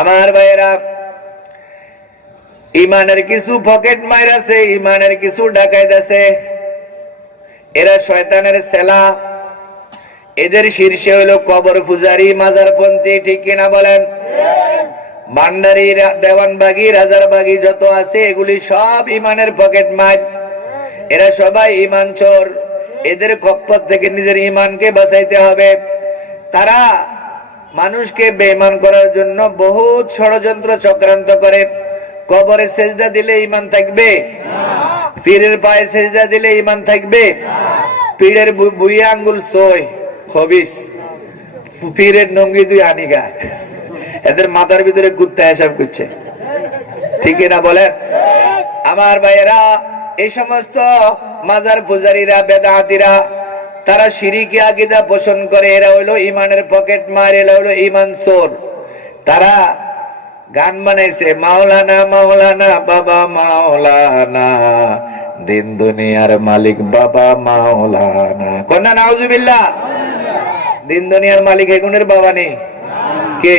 আমার ভাইয়েরা, ইমানের কিছু পকেট মার আছে, ইমানের কিছু ডাকাইত আছে। এরা শয়তানের সেলা। এদের শীর্ষে হইলো কবর পূজারি, মাজারপন্থী, ঠিক কিনা বলেন? ভান্ডারি, দেওয়ানবাগি, রাজারবাগি যত আছে এগুলি সব ইমানের পকেট মার। এরা সবাই ইমান চোর। এদের কপ্পত থেকে নিজের ইমানকে বাঁচাইতে হবে। তারা মানুষকে বেঈমান করার জন্য বহুত ষড়যন্ত্র চক্রান্ত করে। কবরে সেজদা দিলে ইমান থাকবে? পীরের পায়ে সেজদা দিলে ইমান থাকবে? পীরের বুইয়া আঙ্গুল সই খবিস, পীরের নঙ্গি দুই আনিগা। এদের মাথার ভিতরে কুত্তা হিসাব করছে, ঠিক না বলেন? আমার ভাইয়েরা, এই সমস্ত মাজার পূজারীরা, বেদাতিরা, তারা শিরকি আকীদা পোষণ করে। এরা হইলো ইমানের পকেট মার, এরা হইলো ইমান চোর। তারা গান বানাইছে, মাওলানা মাওলানা বাবা মাওলানা, দিন দুনিয়ার মালিক বাবা মাওলানা। কন্যা নাউজুবিল্লাহ। দিন দুনিয়ার মালিক এগুনের বাবা নেই কে?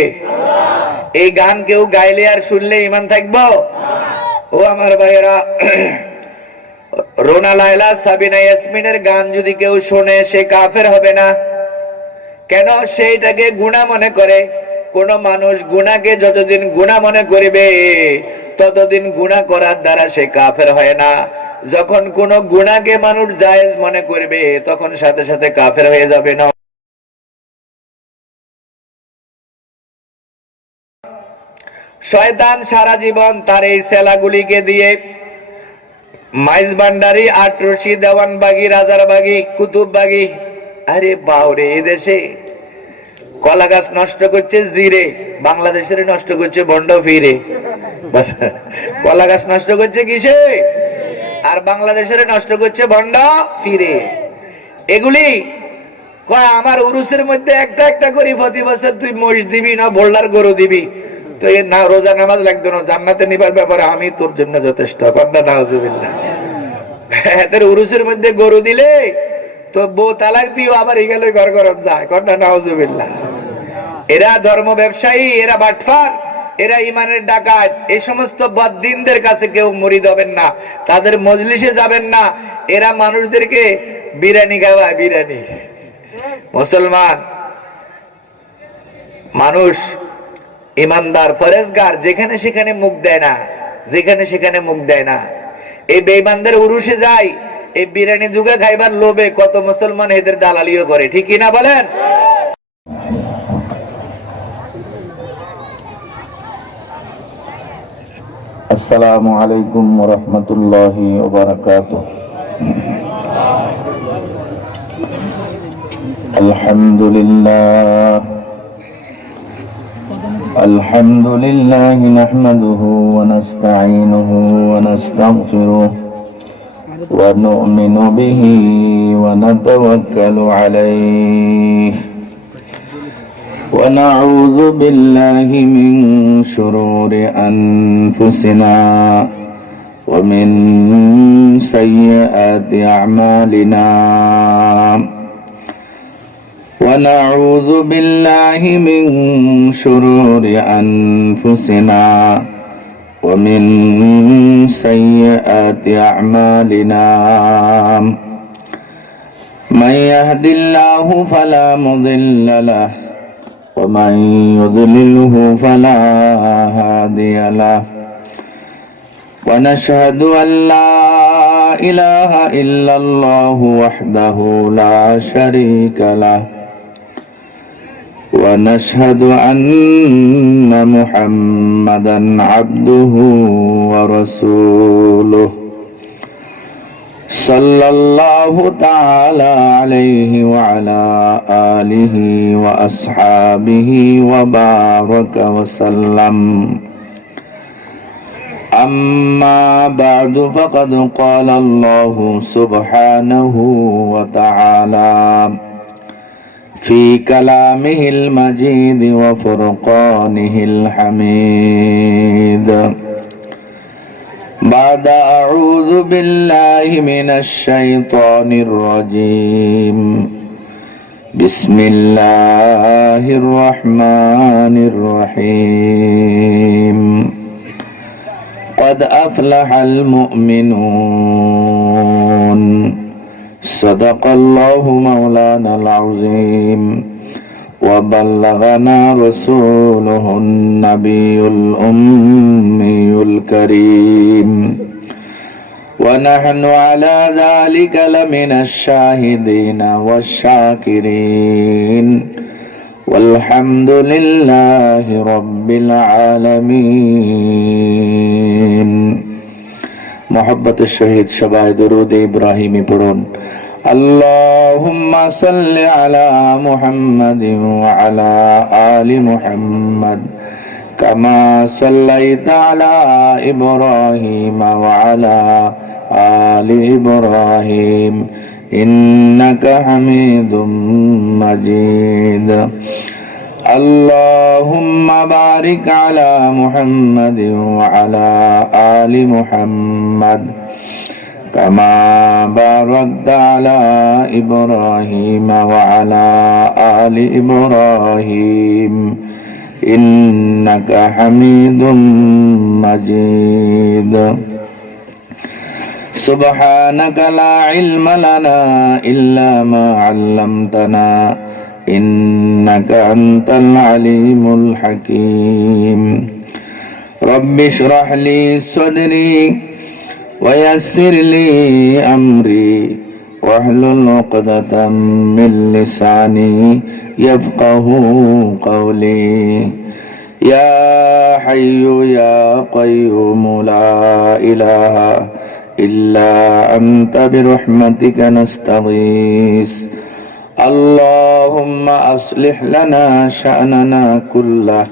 এই গান কেউ গাইলে আর শুনলে ইমান থাকবো? ও আমার ভাইয়েরা, রোনা লায়লা, সাবিনা ইয়াসমিনের গান যদি কেউ শোনে সে কাফের হবে না। কেন? সেইটাকে গুনাহ মনে করে। কোন মানুষ গুনাহকে যতদিন গুনাহ মনে করিবে ততদিন গুনাহ করার দ্বারা সে কাফের হয় না। যখন কোন গুনাহকে মানুষ জায়েজ মনে করবে তখন সাথে সাথে কাফের হয়ে যাবে না। শয়তান সারা জীবন তার এই সেলাগুলিকে দিয়ে মাইজ ভান্ডারি, আটরশি, দেওয়ানবাগি, রাজারবাগি, কুতুববাগি, আরে বাউরে, এদেশে কলা গাছ নষ্ট করছে জিরে, বাংলাদেশের নষ্ট করছে বন্ড ফিরে। কলা গাছ নষ্ট করছে কিসে? আর বাংলাদেশের নষ্ট করছে ভন্ড ফিরে। এগুলি কয় আমার উরুসের মধ্যে একটা একটা করি প্রতি বছর তুই মোষ দিবি না ভোল্লার গরু দিবি, তো এই না রোজা নামাজ লাগতো না, জান্নাতে নিবার ব্যাপারে আমি তোর জন্য যথেষ্ট। কন্যা নাউজুবিল্লাহ। এদের উরুসের মধ্যে গরু দিলে তো বউ তালাক দিও আবার এগুলো ঘর গরম যায়। কন্যা নাউজুবিল্লাহ। এরা ধর্ম ব্যবসায়ী, এরা বাটফার, এরা ইমানের ডাকাত। এই সমস্ত বদ্দিনদের কাছে কেউ মুরিদ হবেন না, তাদের মজলিসে যাবেন না। এরা মানুষদেরকে বিরিয়ানি খাওয়ায়, বিরিয়ানি। মুসলমান মানুষ ইমানদার, ফরেজগার, যেখানে সেখানে মুখ দেয় না, যেখানে সেখানে মুখ দেয় না। এই বেঈমানদের উরুসে যায়, এই বিরিয়ানি দুগা খাইবার লোভে কত মুসলমান এদের দালালিও করে, ঠিক কিনা বলেন? আসসালামু আলাইকুম ওয়া রাহমাতুল্লাহি ওয়া বারাকাতুহু। আলহামদুলিল্লাহ আলহামদুলিল্লাহি নাহমাদুহু ওয়া নাস্তাঈনুহু ওয়া নাস্তাগফিরুহু ওয়া নু'মিনু বিহি ওয়া নাতাওয়াক্কালু আলাইহি ونعوذ بالله من شرور أنفسنا ومن سيئات أعمالنا ونعوذ بالله من شرور أنفسنا ومن سيئات أعمالنا من يهد الله فلا مضل له ومن يضلله فلا هادي له ونشهد أن لا إله إلا الله وحده لا شريك له ونشهد أن محمدا عبده ورسوله صلى الله تعالى عليه وعلى آله وأصحابه وبارك وسلم. أما بعد فقد قال الله سبحانه وتعالى في كلامه المجيد وفرقانه الحميد بعد أعوذ بالله من الشيطان الرجيم بسم الله الرحمن الرحيم قد أفلح المؤمنون صدق الله مولانا العظيم وبلغنا رسوله النبي الأمي الكريم ونحن على ذلك لمن الشاهدين والشاكرين والحمد لله رب العالمين محبت الشهيد সবাই দরুদ ইব্রাহিমি পড়ুন اللهم صل على محمد وعلى آل محمد كما صليت على إبراهيم وعلى آل إبراهيم إنك حميد مجيد اللهم بارك على محمد وعلى آل محمد كما باركت على إبراهيم وعلى آل إبراهيم إنك حميد مجيد سبحانك لا علم لنا إلا ما علمتنا إنك أنت العليم الحكيم رب اشرح لي صدري ويسر لي أمري واحلل عقدة من لساني يفقه قولي يا حي يا قيوم لا إله إلا أنت برحمتك نستغيث اللهم أصلح لنا شأننا كله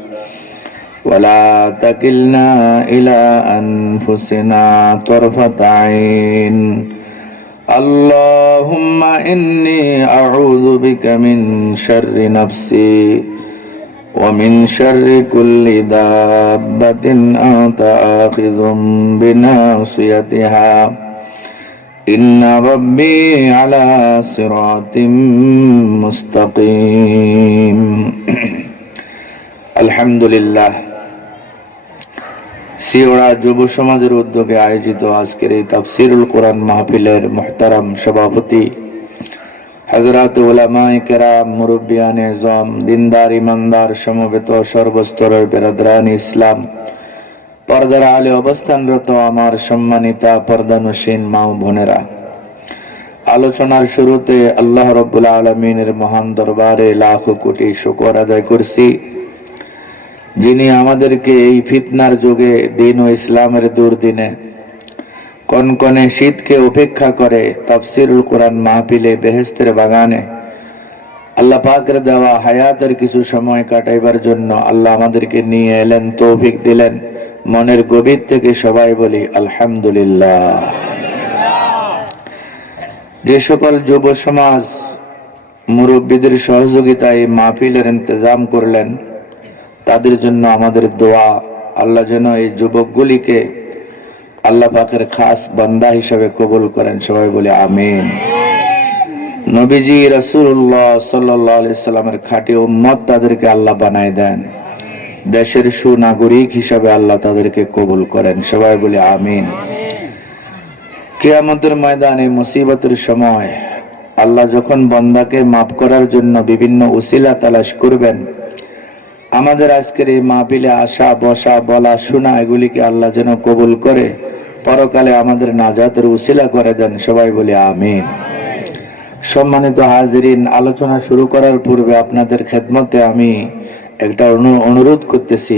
ولا تكلنا إلى أنفسنا طرفة عين اللهم إني أعوذ بك من شر نفسي ومن شر كل دابة أنت آخذ بناصيتها إن ربي على صراط مستقيم الحمد لله সিওড়া যুব সমাজের উদ্যোগে আয়োজিত আজকের এই তাফসীরুল কোরআন মাহফিলের মুহতারাম সভাপতি হযরত উলামায়ে কেরাম মুরব্বিয়ানে আযম দিনদার ইমানদার সমবেত সর্বস্তরের বিরাদরান ইসলাম পর্দার আলে অবস্থানরত আমার সম্মানিতা পর্দানশীন মা ও বোনেরা আলোচনার শুরুতে আল্লাহ রাব্বুল আলামিনের মহান দরবারে লাখ কোটি শুকর আদায় করছি যিনি আমাদেরকে এই ফিতনার যুগে দিন ও ইসলামের দুর্দিনে কনকনে শীতকে উপেক্ষা করে তাফসীরুল কোরআন মাহফিলে বেহেশতের বাগানে আল্লাহ পাকের দেওয়া হায়াতের কিছু সময় কাটাইবার জন্য আল্লাহ আমাদেরকে নিয়ে এলেন, তৌফিক দিলেন। মনের গভীর থেকে সবাই বলি আলহামদুলিল্লাহ। যে সকল যুব সমাজ মুরব্বীদের সহযোগিতায় মাহফিলের ইন্তজাম করলেন তাদের জন্য আমাদের দোয়া, আল্লাহ যেন এই যুবকগুলিকে আল্লাহ পাকের খাস বান্দা হিসেবে কবুল করেন। সবাই বলে আমিন। নবীজি রাসূলুল্লাহ সাল্লাল্লাহু আলাইহি সাল্লামের খাঁটি উম্মত তাদেরকে আল্লাহ বানায় দেন, দেশের সুনাগরিক হিসেবে আল্লাহ তাদেরকে কবুল করেন। সবাই বলে আমিন। কিয়ামতের ময়দানে মুসিবতের সময় আল্লাহ যখন বান্দাকে মাফ করার জন্য বিভিন্ন উসিলা তালাশ করবেন, আমাদের আজকের এই মাহফিলে আসা, বসা, বলা, শোনা এগুলিকে আল্লাহ যেন কবুল করে পরকালে আমাদের নাজাতের উসিলা করে দেন। সবাই বলে আমিন। সম্মানিত হাজিরিন, আলোচনা শুরু করার পূর্বে আপনাদের খেদমতে আমি একটা অনুরোধ করতেছি,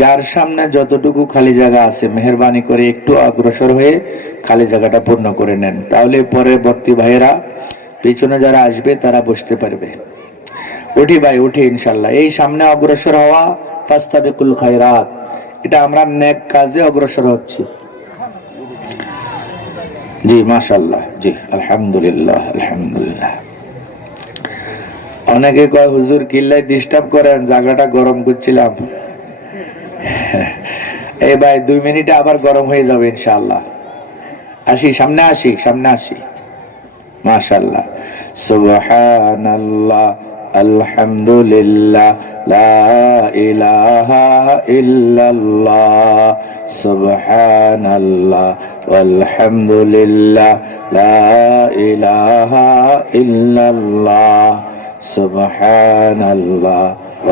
যার সামনে যতটুকু খালি জায়গা আছে মেহেরবানি করে একটু অগ্রসর হয়ে খালি জায়গাটা পূর্ণ করে নেন, তাহলে পরবর্তী ভাইয়েরা পিছনে যারা আসবে তারা বসতে পারবে। উঠি ভাই, উঠি ইনশাল্লাহ। এই সামনে অগ্রসর হওয়া ফাস্তাবিকুল খায়রাত, এটা আমরা নেক কাজে অগ্রসর হচ্ছি। জি মাশাআল্লাহ, জি আলহামদুলিল্লাহ, আলহামদুলিল্লাহ। অনেকে কয় হুজুর কিল্লাই ডিস্টার্ব করেন, জায়গাটা গরম করছিলাম। এই ভাই 2 মিনিটে আবার গরম হয়ে যাবে ইনশাআল্লাহ। আসি, সামনে আসি, সামনে আসি। মাশাআল্লাহ। সুবহানাল্লাহ, আলহামদুলিল্লাহ, লা ইলাহা ইল্লাল্লাহ, সুবহানাল্লাহ, আলহামদুলিল্লাহ, লা ইলাহা ইল্লাল্লাহ, সুবহানাল্লাহ,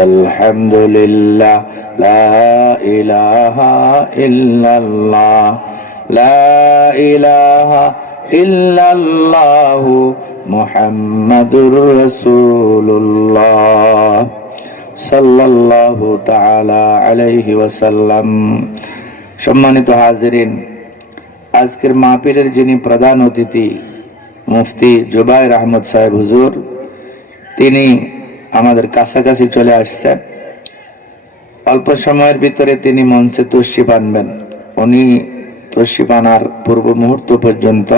আলহামদুলিল্লাহ, লা ইলাহা ইল্লাল্লাহ, লা ইলাহা ইল্লাল্লাহু মুহাম্মাদুর রাসূলুল্লাহ সাল্লাল্লাহু তাআলা আলাইহি ওয়াসাল্লাম। সম্মানিত হাজিরিন, আজকের মাহফিলের যিনি প্রধান অতিথি মুফতি জুবায়ের আহমদ সাহেব হুজুর, তিনি আমাদের কাছাকাছি চলে আসছেন। অল্প সময়ের ভিতরে তিনি মঞ্চে তশরিফ আনবেন। উনি তশরিফ আনার পূর্ব মুহূর্ত পর্যন্ত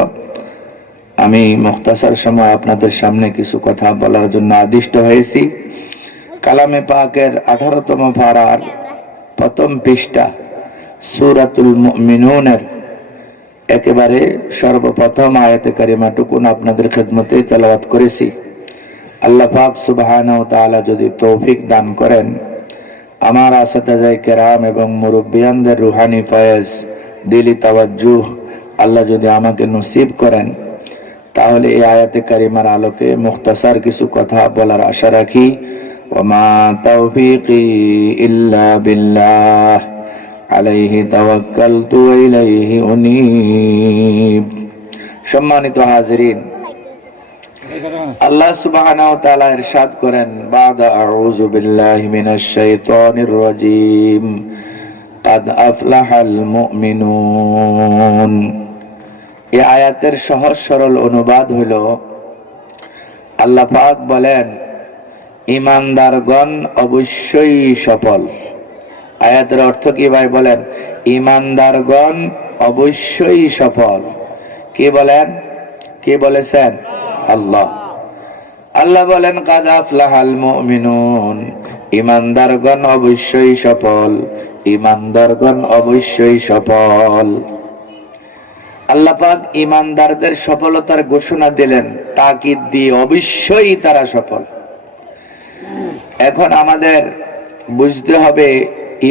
আমি মুখতাসার সময় আপনাদের সামনে কিছু কথা বলার জন্য আদিষ্ট হয়েছি। কালামে পাকের 18তম পারার প্রথম পৃষ্ঠা সূরাতুল মুমিনুনের একেবারে সর্বপ্রথম আয়াতে কারিমাটুকুন আপনাদের খেদমতে তেলাওয়াত করেছি। আল্লাহ পাক সুবহানাহু ওয়া তাআলা যদি তৌফিক দান করেন, আমার আসাতাজায়ে কেরাম এবং মুরব্বিয়ানদের রুহানি ফয়েজ, দিলি তাওয়াজ্জুহ আল্লাহ যদি আমাকে নসিব করেন, তাহলে এই আয়াতে কারিমার আলোকে মুখতাসার কিছু কথা বলার আশা রাখি। ওমা তাওফীকি ইল্লা বিল্লাহ আলাইহি তাওয়াক্কালতু ওয়া ইলাইহি উনীব। সম্মানিত হাজিরিন, আল্লাহ সুবহানাহু ওয়া তাআলা ইরশাদ করেন, বাদা আউযু বিল্লাহি মিনাশ শাইতানির রাজীম, কাদ আফলাহাল মুমিনুন। এই আয়াতের সহজ সরল অনুবাদ হলো, আল্লাহ পাক বলেন ঈমানদারগণ অবশ্যই সফল। আয়াতের অর্থ কি ভাই বলেন? ঈমানদারগণ অবশ্যই সফল। কে বলেন? কে বলেছেন? আল্লাহ। আল্লাহ বলেন কাদ আফলাহাল মুমিনুন, ঈমানদারগণ অবশ্যই সফল, ঈমানদারগণ অবশ্যই সফল। আল্লাহ পাক ঈমানদারদের সফলতার ঘোষণা দিলেন, তাকিদ দিয়ে অবশ্যই তারা সফল। এখন আমাদের বুঝতে হবে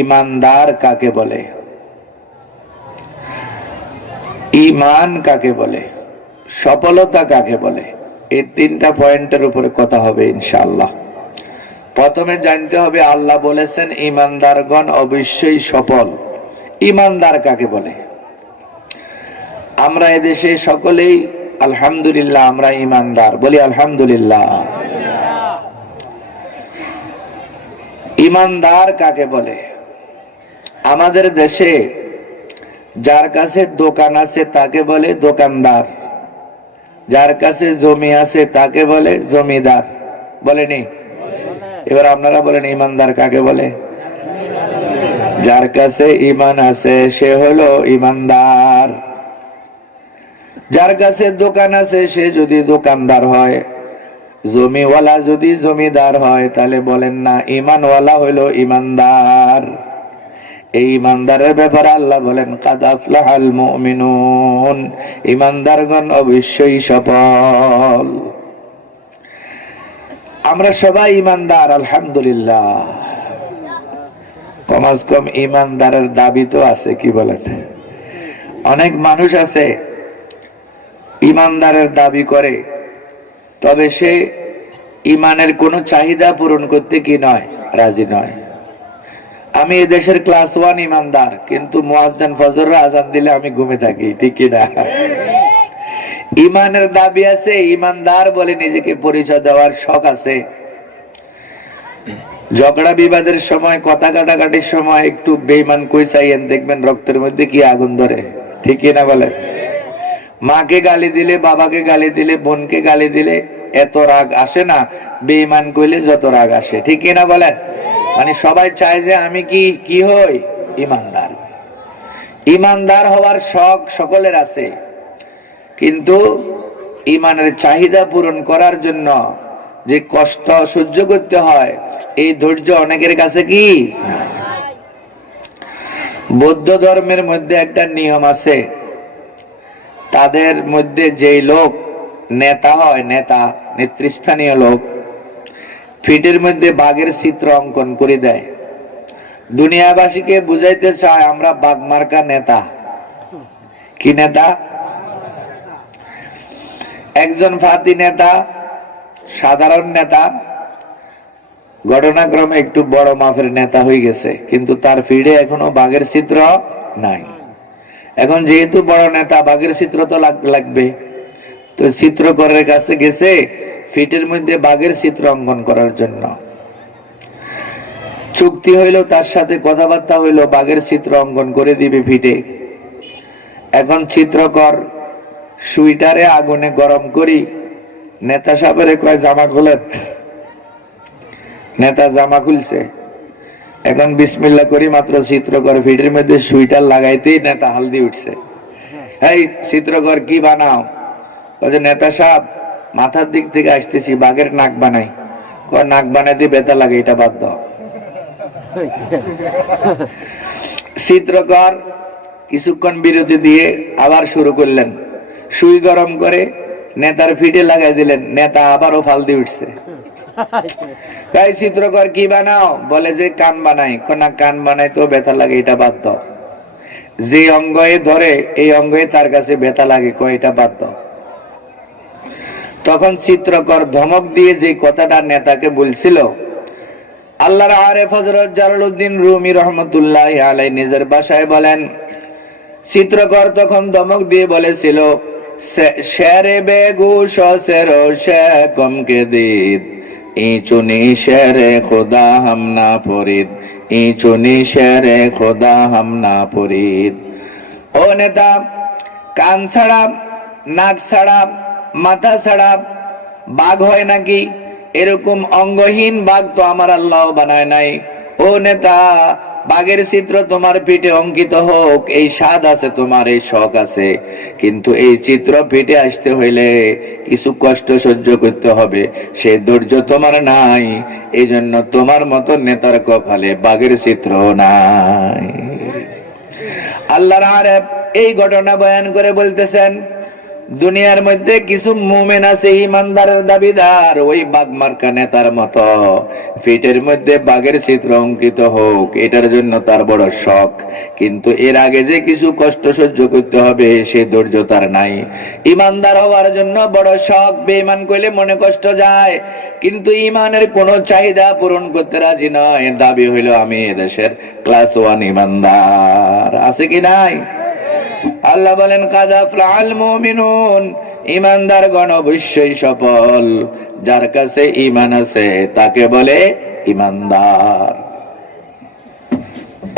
ঈমানদার কাকে বলে, ঈমান কাকে বলে, সফলতা কাকে বলে। এই তিনটা পয়েন্টের উপরে কথা হবে ইনশাআল্লাহ। প্রথমে জানতে হবে আল্লাহ বলেছেন ঈমানদারগণ অবশ্যই সফল। ঈমানদার কাকে বলে? আমরা এদেশে সকলেই আলহামদুলিল্লাহ আমরা ঈমানদার বলি, আলহামদুলিল্লাহ। ঈমানদার কাকে বলে? আমাদের দেশে যার কাছে দোকান আছে তাকে বলে দোকানদার, যার কাছে জমি আছে তাকে বলে জমিদার, বলেনি? এবার আপনারা বলেন ঈমানদার কাকে বলে? যার কাছে ঈমান আছে সে হলো ঈমানদার। যার কাছে দোকান আছে সে যদি দোকানদার হয়, জমিওয়ালা যদি জমিদার হয়, তাহলে বলেন না ঈমানওয়ালা হইলো ঈমানদার। এই ঈমানদারের ব্যাপারে আল্লাহ বলেন কাদ আফলাহাল মুমিনুন, ঈমানদারগণ অবশ্যই সফল। আমরা সবাই ঈমানদার আলহামদুলিল্লাহ। কমাস কম ঈমানদারের দাবি তো আছে, কি বলেন? অনেক মানুষ আছে ঈমানদারের দাবি করে, তবে সে ঈমানের কোনো চাহিদা পূরণ করতে কি নয়, রাজি নয়। আমি এদেশের ক্লাস 1 ঈমানদার, কিন্তু মুয়াজ্জিন ফজরের আযান দিলে আমি ঘুমে থাকি, ঠিক কি না? ঈমানের দাবি আছে, ঈমানদার বলে নিজেকে পরিচয় দেওয়ার শখ আছে। ঝগড়া বিবাদের সময়, কথা কাটাকাটির সময় একটু বেঈমান কই চাইয়েন, দেখবেন রক্তের মধ্যে কি আগুন ধরে, ঠিক কি না বলে? মাকে গালি দিলে, বাবাকে গালি দিলে, বোনকে গালি দিলে এত রাগ আসে না, বেঈমান কইলে যত রাগ আসে, ঠিক কি না বলেন? মানে সবাই চায় যে আমি কি হই, ঈমানদার। ঈমানদার হওয়ার শখ সকলের আছে, কিন্তু ঈমানের চাহিদা পূরণ করার জন্য যে কষ্ট সহ্য করতে হয়, এই ধৈর্য অনেকের কাছে কি না। বৌদ্ধ ধর্মের মধ্যে একটা নিয়ম আছে, তাদের মধ্যে যেই লোক নেতা হয়, নেতৃস্থানীয় লোক ফিটের মধ্যে বাঘের চিত্র অঙ্কন করে দেয়, দুনিয়াবাসীকে বুঝাইতে চায় আমরা বাঘ মার্কা নেতা। কি নেতা? একজন ফাতি নেতা, সাধারণ নেতা, ঘটনাক্রমে একটু বড় মাপের নেতা হয়ে গেছে, কিন্তু তার ফিডে এখনো বাঘের চিত্র নাই। এখন যেহেতু বড় নেতা, বাঘের চিত্র তো লাগবে, তো চিত্রকরের কাছে গেছে ফিটের মধ্যে বাঘের চিত্র অঙ্কন করার জন্য। চুক্তি হইল, তার সাথে কথাবার্তা হইল, বাঘের চিত্র অঙ্কন করে দিবে ফিটে। এখন চিত্রকর সুইটারে আগুনে গরম করি নেতা সাহেবের কয় জামা খোলেন। নেতা জামা খুলছে, এখন বিসমিল্লাহ করি মাত্র চিত্রকর ফিটের মধ্যে সুইটার লাগাইতেই নেতা হালদি উঠছে। এই চিত্রকর কি বানাও? বলছে নেতা সাহেব মাথার দিক থেকে আসতেছি, বাঘের নাক বানাই। নাক বানাইতে বেতা লাগে, এটা বাদ দাও। চিত্রকর কিছুক্ষণ বিরতি দিয়ে আবার শুরু করলেন, সুই গরম করে নেতার ফিটে লাগাই দিলেন, নেতা আবারও ফালদি উঠছে। তাই চিত্রকর কি বানাও? বলে যে কান বানাই। না, কান বানাই তো ব্যথা লাগে, এটা বাদ দাও। যে অঙ্গে ধরে এই অঙ্গে তার কাছে ব্যথা লাগে, কয় এটা বাদ দাও। তখন চিত্রকর ধমক দিয়ে যে কথাটা নেতাকে বলছিল, আল্লাহর আরেফ হযরত জালালউদ্দিন রুমি রহমতুল্লাহ আলাইহি নিজের ভাষায় বলেন, চিত্রকর তখন ধমক দিয়ে বলেছিল, শেরে বেগুশ সেরো শে কম কে দিদ, ই চুনি শেরে খোদা হাম না ফরিদ, ই চুনি শেরে খোদা হাম না ফরিদ। ও নেতা, কান ছাড়া, নাক ছাড়া, মাথা ছাড়া বাঘ হয় নাকি? এরকম অঙ্গহীন বাঘ তো আমার আল্লাহ বানায় নাই। ও নেতা, বাঘের চিত্র তোমার পিঠে অঙ্কিত হোক, এই স্বাদ আছে তোমার, এই শখ আছে, কিন্তু এই চিত্র পিঠে আসতে হইলে কিছু কষ্ট সহ্য করতে হবে, সে ধৈর্য তোমার নাই। এই জন্য তোমার মতো নেতার কপালে বাঘের চিত্র নাই। আল্লাহর আরেফ এই ঘটনা বয়ান করে বলতেছেন, দুনিয়ার মধ্যে কিছু মুমিন আছে ইমানদারের দাবিদার, ওই বাঘ মার্কা নেতার মতো ফিটের মধ্যে বাঘের চিত্র অঙ্কিত হোক, এটার জন্য তার বড় শখ, কিন্তু এর আগে যে কিছু কষ্ট সহ্য করতে হবে সে ধৈর্য তার নাই। ইমানদার হওয়ার জন্য বড় শখ, বেঈমান কইলে মনে কষ্ট যায়, কিন্তু ইমানের কোনো চাহিদা পূরণ করতে রাজি নয়। দাবি হইল আমি এদেশের ক্লাস 1 ইমানদার। আছে কি নাই? আল্লাহ বলেন, কাদ আফলাল মুমিনুন, ইমানদারগণ অবশ্যই সফল, যার কাছে ঈমান আছে তাকে বলে ইমানদার।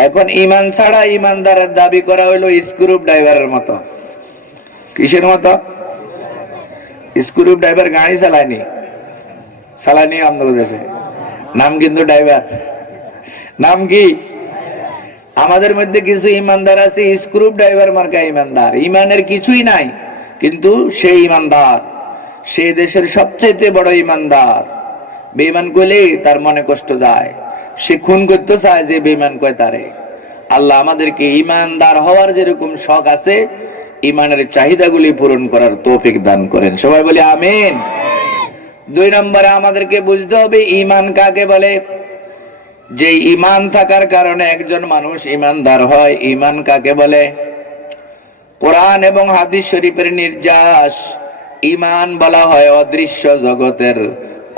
এখন ঈমান ছাড়া ইমানদারের দাবি করা হলো স্ক্রু ড্রাইভারের মতো। কিসের মতো? স্ক্রু ড্রাইভার গাড়ি চালায়নি, চালায়নি আমাদের দেশে, নাম কিন্তু ড্রাইভার। নাম কি? আমাদের মধ্যে কিছু ইমানদার আছে স্ক্রু ড্রাইভার মার্কা ইমানদার, ইমানের কিছুই নাই, কিন্তু সে ইমানদার, সে দেশের সবচেয়ে বড় ইমানদার। বেঈমান কইলে তার মনে কষ্ট যায়, সে খুন করতে চায় যে বেঈমান কয় তারে। আল্লাহ আমাদেরকে ইমানদার হওয়ার যেরকম শখ আছে, ইমানের চাহিদাগুলি পূরণ করার তৌফিক দান করেন। সবাই বলি আমিন। 2 নম্বরে আমাদেরকে বুঝতে হবে ঈমান কাকে বলে। যে ঈমান থাকার কারণে একজন মানুষ ঈমানদার হয়, ঈমান কাকে বলে? কোরআন এবং হাদিস শরীফের নির্যাস, ঈমান বলা হয় অদৃশ্য জগতের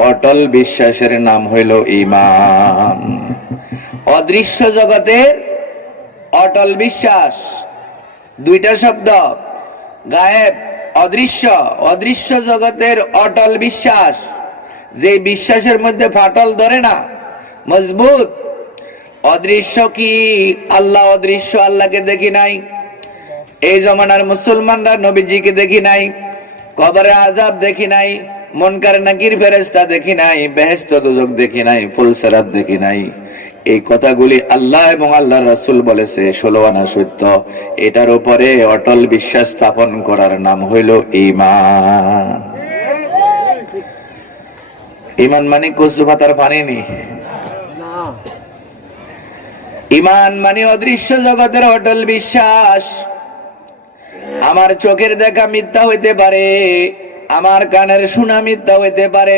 অটল বিশ্বাসের নাম হইল ঈমান। অদৃশ্য জগতের অটল বিশ্বাস, দুইটা শব্দ, গায়েব, অদৃশ্য। অদৃশ্য জগতের অটল বিশ্বাস, যে বিশ্বাসের মধ্যে ফাটল ধরে না, মজবুত। অদৃশ্য কি? আল্লাহ অদৃশ্য, আল্লাহকে দেখি নাই। এই জমানার মুসলমানরা নবীজিকে দেখি নাই, কবরে আযাব দেখি নাই, মুনকার নাকির ফেরেশতা দেখি নাই, বেহেশত দোজখ দেখি নাই, ফুলসিরাত দেখি নাই। এই কথাগুলি আল্লাহ এবং আল্লাহর রাসূল বলেছে, 16 আনা সত্য। এটার উপরে অটল বিশ্বাস স্থাপন করার নাম হইল ঈমান। ঈমান মানে কচু পাতার পানি নি। ঈমান মানে অদৃশ্য জগতের অটল বিশ্বাস। আমার চোখের দেখা মিথ্যা হইতে পারে, আমার কানের শোনা মিথ্যা হইতে পারে,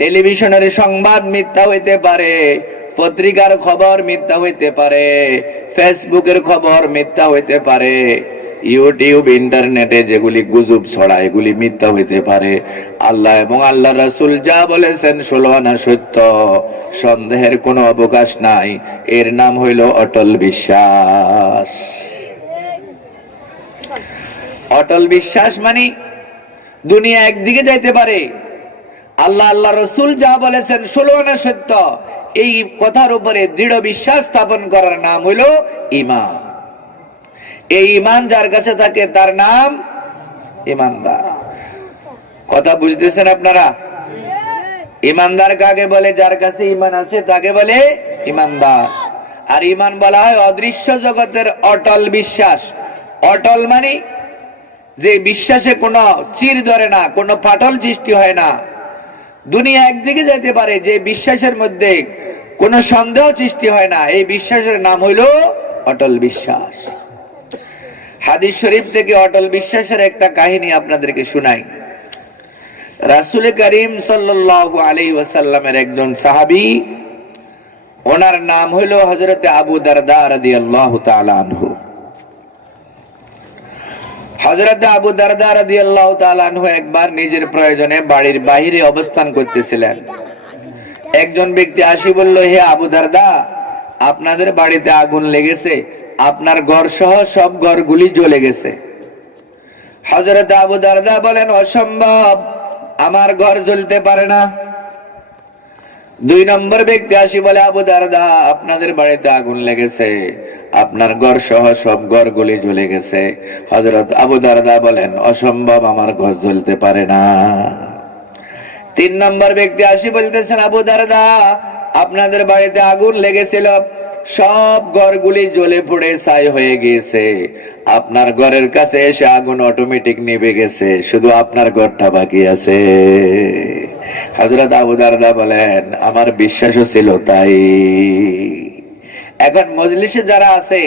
টেলিভিশনের সংবাদ মিথ্যা হইতে পারে, পত্রিকার খবর মিথ্যা হইতে পারে, ফেসবুকের খবর মিথ্যা হইতে পারে, ইউটিউব ইন্টারনেটে যেগুলি গুজব ছড়ায় এগুলি মিথ্যা হইতে পারে। আল্লাহ এবং আল্লাহ রাসূল যা বলেছেন 16 আনা সত্য, সন্দেহের কোনো অবকাশ নাই। এর নাম হইল অটল বিশ্বাস। অটল বিশ্বাস মানে দুনিয়া একদিকে যাইতে পারে, আল্লাহ আল্লাহ রসুল যা বলেছেন 16 আনা সত্য, এই কথার উপরে দৃঢ় বিশ্বাস স্থাপন করার নাম হইল ঈমান। এই ঈমান যার কাছে থাকে তার নাম ঈমানদার। কথা বুঝতেছেন আপনারা? ঈমানদার কাকে বলে? যার কাছে ঈমান আছে তাকে বলে ঈমানদার। আর ঈমান বলা হয় অদৃশ্য জগতের অটল বিশ্বাস। অটল মানে যে বিশ্বাসে কোনো চির ধরে না, কোনো ফাটল সৃষ্টি হয় না। দুনিয়া একদিকে যেতে পারে, যে বিশ্বাসের মধ্যে কোনো সন্দেহ সৃষ্টি হয় না, এই বিশ্বাসের নাম হইল অটল বিশ্বাস। হাদিস শরীফ থেকে অটল বিশ্বাসের একটা কাহিনী আপনাদেরকে শুনাই। রাসূল করিম সাল্লাল্লাহু আলাইহি ওয়াসাল্লামের একজন সাহাবী, ওনার নাম হইল হযরত আবু দারদা রাদিয়াল্লাহু তাআলা আনহু। হযরত আবু দারদা রাদিয়াল্লাহু তাআলা আনহু একবার নিজের প্রয়োজনে বাড়ির বাইরে অবস্থান করতেছিলেন। একজন ব্যক্তি আসি বলল, হে আবু দারদা, আপনাদের বাড়িতে আগুন লেগেছে, আপনার ঘর সহ সব ঘরগুলি জ্বলে গেছে। হযরত আবু দারদা বলেন, অসম্ভব, আমার ঘর জ্বলতে পারে না। দুই নম্বর ব্যক্তি আসি বলে, আবু দারদা, আপনাদের বাড়িতে আগুন লেগেছে, আপনার ঘর সহ সব ঘরগুলি জ্বলে গেছে। হযরত আবু দারদা বলেন, অসম্ভব, আমার ঘর জ্বলতে পারে না। তিন নম্বর ব্যক্তি আসি বলতেছেন, আবু দারদা, আপনাদের বাড়িতে আগুন লেগেছিল, সব ঘরগুলি জ্বলে পুড়ে ছাই হয়ে গিয়েছে, আপনার ঘরের কাছে এসে আগুন অটোমেটিক নিভে গেছে, শুধু আপনার ঘরটা বাকি আছে। হযরত আবু দারদা বলেন, আমার বিশ্বাসও ছিল তাই। এখন মজলিসে যারা আছে,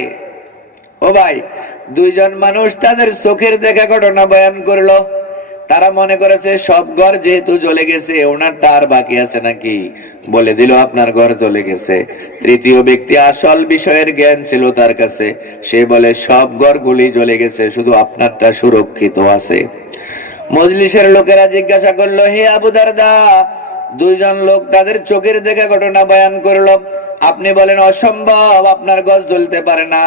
ও ভাই, দুইজন মানুষ তাদের চোখের দেখা ঘটনা বয়ান করলো। তারা মনে করেছে সব ঘর যেহেতু জ্বলে গেছে, ওনারটা আর বাকি আছে নাকি, বলে দিল আপনার ঘর জ্বলে গেছে। তৃতীয় ব্যক্তি আসল বিষয়ের জ্ঞান ছিল তার কাছে, সে বলে সব ঘরগুলি জ্বলে গেছে, শুধু আপনারটা সুরক্ষিত আছে। মজলিসের লোকেরা জিজ্ঞাসা করলো, হে আবু দারদা, দুইজন লোক তাদের চোখের দেখা ঘটনা বয়ান করলো, আপনি বলেন অসম্ভব, আপনার ঘর জ্বলতে পারে না।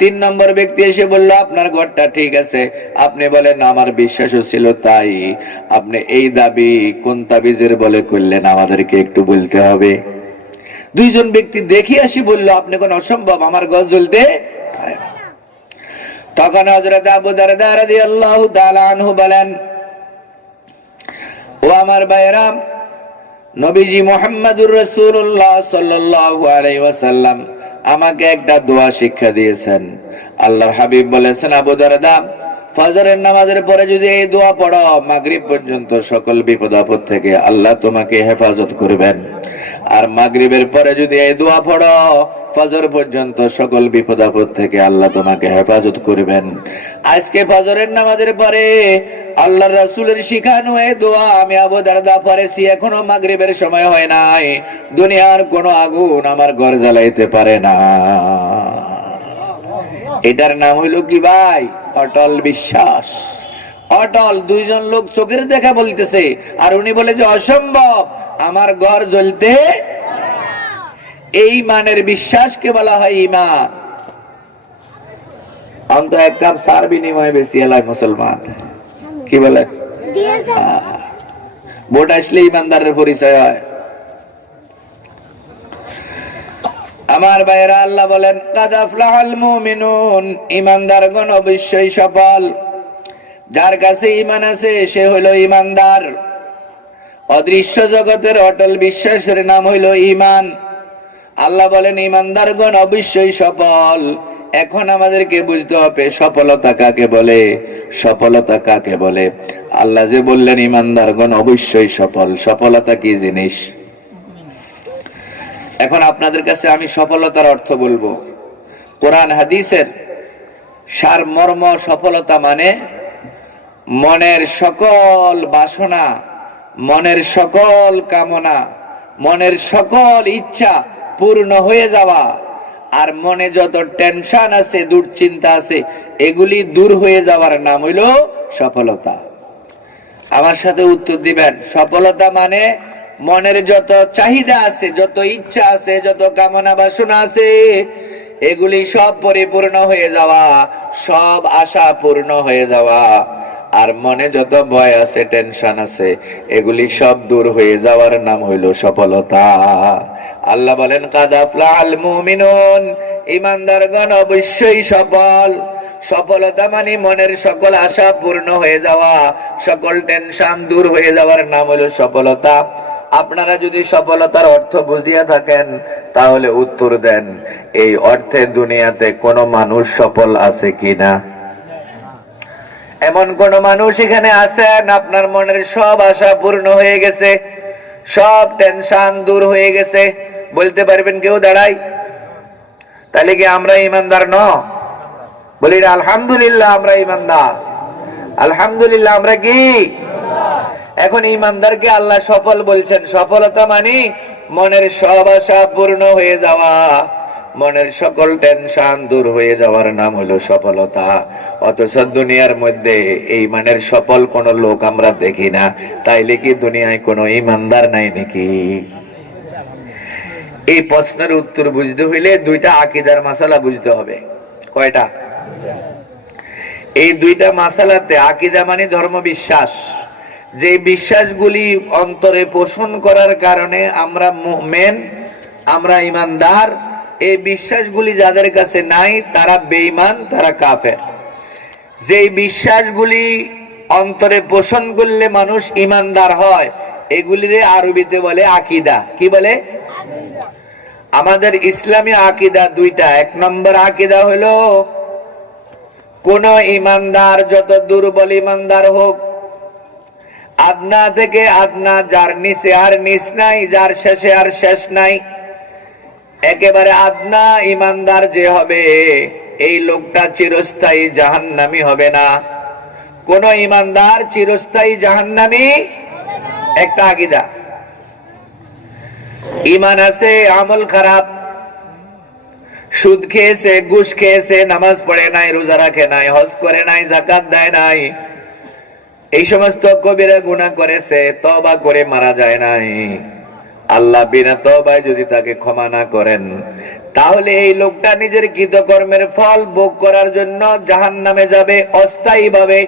তিন নম্বর ব্যক্তি এসে বলল, আপনার ঘরটা ঠিক আছে, আপনি বলেন আমার বিশ্বাসও ছিল তাই। আপনি এই দাবি কোন তাবিজের বলে করলেন, আমাদেরকে একটু বলতে হবে। দুইজন ব্যক্তি দেখি আসি বলল, আপনি কোন অসম্ভব, আমার ঘর জ্বলতে পারে না। তখন হযরত আবু দারদা রাদিয়াল্লাহু তাআলা আনহু বলেন, ও আমার ভাইরা, নবীজি মুহাম্মদুর রাসূলুল্লাহ সাল্লাল্লাহু আলাইহি ওয়াসাল্লাম আমাকে একটা দোয়া শিক্ষা দিয়েছেন। আল্লাহর হাবিব বলেছেন, আবু দারদা, ফজরের নামাজের পরে যদি এই দোয়া পড়ো, মাগরিব পর্যন্ত সকল বিপদ আপদ থেকে আল্লাহ তোমাকে হেফাজত করবেন। আর মাগরিবের পরে যদি এই দোয়া পড়ো, ফজর পর্যন্ত সকল বিপদ আপদ থেকে আল্লাহ তোমাকে হেফাজত করবেন। আজকে ফজরের নামাজের পরে আল্লাহর রাসূলের শিখানো এই দোয়া আমি আবু দারদা পড়েছি, এখনো মাগরিবের সময় হয় নাই। দুনিয়ার কোনো আগুন আমার ঘর জ্বালাইতে পারে না। এটার নাম হইল কি ভাই? অটল বিশ্বাস। অটল। দুইজন লোক চোখের দেখা বলতেছে, আর উনি বলে যে অসম্ভব, আমার ঘর জ্বলতে। এই মানের বিশ্বাসকে বলা হয় ঈমান। অন্ত এক কাপ সার বিনিময়ে বেশি এলায় মুসলমান, কি বলেন? ভোট আসলে ইমানদারের পরিচয় হয়। আমার ভাইরা, আল্লাহ বলেন, কাদ আফলাহাল মুমিনুন, ইমানদারগণ অবশ্যই সফল। যার কাছে ঈমান আছে সে হলো ইমানদার। অদৃশ্য জগতের অটল বিশ্বাসের নাম হইল ঈমান। আল্লাহ বলেন ইমানদারগণ অবশ্যই সফল। এখন আমাদেরকে বুঝতে হবে সফলতা কাকে বলে, সফলতা কাকে বলে। আল্লাহ যে বললেন ইমানদারগণ অবশ্যই সফল, সফলতা কি জিনিস? এখন আপনাদের কাছে আমি সফলতার অর্থ বলবো। কোরআন হাদিসের সারমর্ম সফলতা মানে মনের সকল বাসনা, মনের সকল কামনা, মনের সকল ইচ্ছা পূর্ণ হয়ে যাওয়া, আর মনে যত টেনশন আছে, দুশ্চিন্তা আছে, এগুলি দূর হয়ে যাওয়ার নাম হইল সফলতা। আমার সাথে উত্তর দিবেন, সফলতা মানে মনের যত চাহিদা আছে, যত ইচ্ছা আছে, যত কামনা বাসনা আছে, এগুলি সব পরিপূর্ণ হয়ে যাওয়া, সব আশা পূর্ণ হয়ে যাওয়া। আর মনে যত ভয় আছে, টেনশন আছে, এগুলি সব দূর হয়ে যাওয়ার নাম হইল সফলতা। আল্লাহ বলেন, কাদ আফলাহাল মুমিনুন, ঈমানদারগণ অবশ্যই সফল। সফলতা মানে মনের সকল আশা পূর্ণ হয়ে যাওয়া, সকল টেনশন দূর হয়ে যাওয়ার নাম হলো সফলতা। আপনারা যদি সফলতার অর্থ বুঝিয়া থাকেন তাহলে উত্তর দেন, এই অর্থে দুনিয়াতে কোন মানুষ সফল আছে কিনা? এমন কোন মানুষ এখানে আছেন আপনার মনের সব আশা পূর্ণ হয়ে গেছে, সব টেনশন দূর হয়ে গেছে? বলতে পারবেন কেউ? দাঁড়াই। তাহলে কি আমরা ইমানদার ন? বলি আলহামদুলিল্লাহ, আমরা ইমানদার। আলহামদুলিল্লাহ, আমরা কি? এখন ইমানদারকে আল্লাহ সফল বলছেন। সফলতা মানে মনের সব আশা পূর্ণ হয়ে যাওয়া, মনের সকল টেনশন দূর হয়ে যাওয়ার নাম হলো সফলতা। অথচ দুনিয়ার মধ্যে এই মানের সফল কোন লোক আমরা দেখি না। তাইলে কি দুনিয়ায় কোনো ইমানদার নাই নাকি? এই প্রশ্নের উত্তর বুঝতে হইলে দুইটা আকীদার মাসালা বুঝতে হবে। কয়টা? এই দুইটা মাসালাতে, আকীদা মানে ধর্ম বিশ্বাস, যে বিশ্বাসগুলি অন্তরে পোষণ করার কারণে আমরা মুমিন, আমরা ইমানদার। এই বিশ্বাসগুলি যাদের কাছে নাই তারা বেঈমান, তারা কাফের। যে বিশ্বাসগুলি অন্তরে পোষণ করলে মানুষ ইমানদার হয়, এগুলিরে আরবিতে বলে আকীদা। কি বলে? আমাদের ইসলামী আকীদা দুইটা। এক নম্বর আকীদা হলো, কোন ইমানদার যত দুর্বল ইমানদার হোক, আদনা থেকে আদনা, যার নিচে আর নিচ নাই, যার শেষে আর শেষ নাই, একেবারে আদনা ইমানদার যে হবে, এই লোকটা চিরস্থায়ী জাহান্নামী হবে না। কোন ইমানদার চিরস্থায়ী জাহান্নামী একটা আকীদা। ঈমান আছে, আমল খারাপ, সুদ খেয়েছে, ঘুষ খেয়েছে, নামাজ পড়ে নাই, রোজা রাখে নাই, হজ করে নাই, যাকাত দেয় নাই, এই সমস্ত কবিরা গুনাহ করেছে, তওবা করে মারা যায় নাই, আল্লাহ বিনা তওবায় যদি তাকে ক্ষমা না করেন, তাহলে এই লোকটা নিজের কৃতকর্মের ফল ভোগ করার জন্য জাহান্নামে যাবে অস্থায়ীভাবে।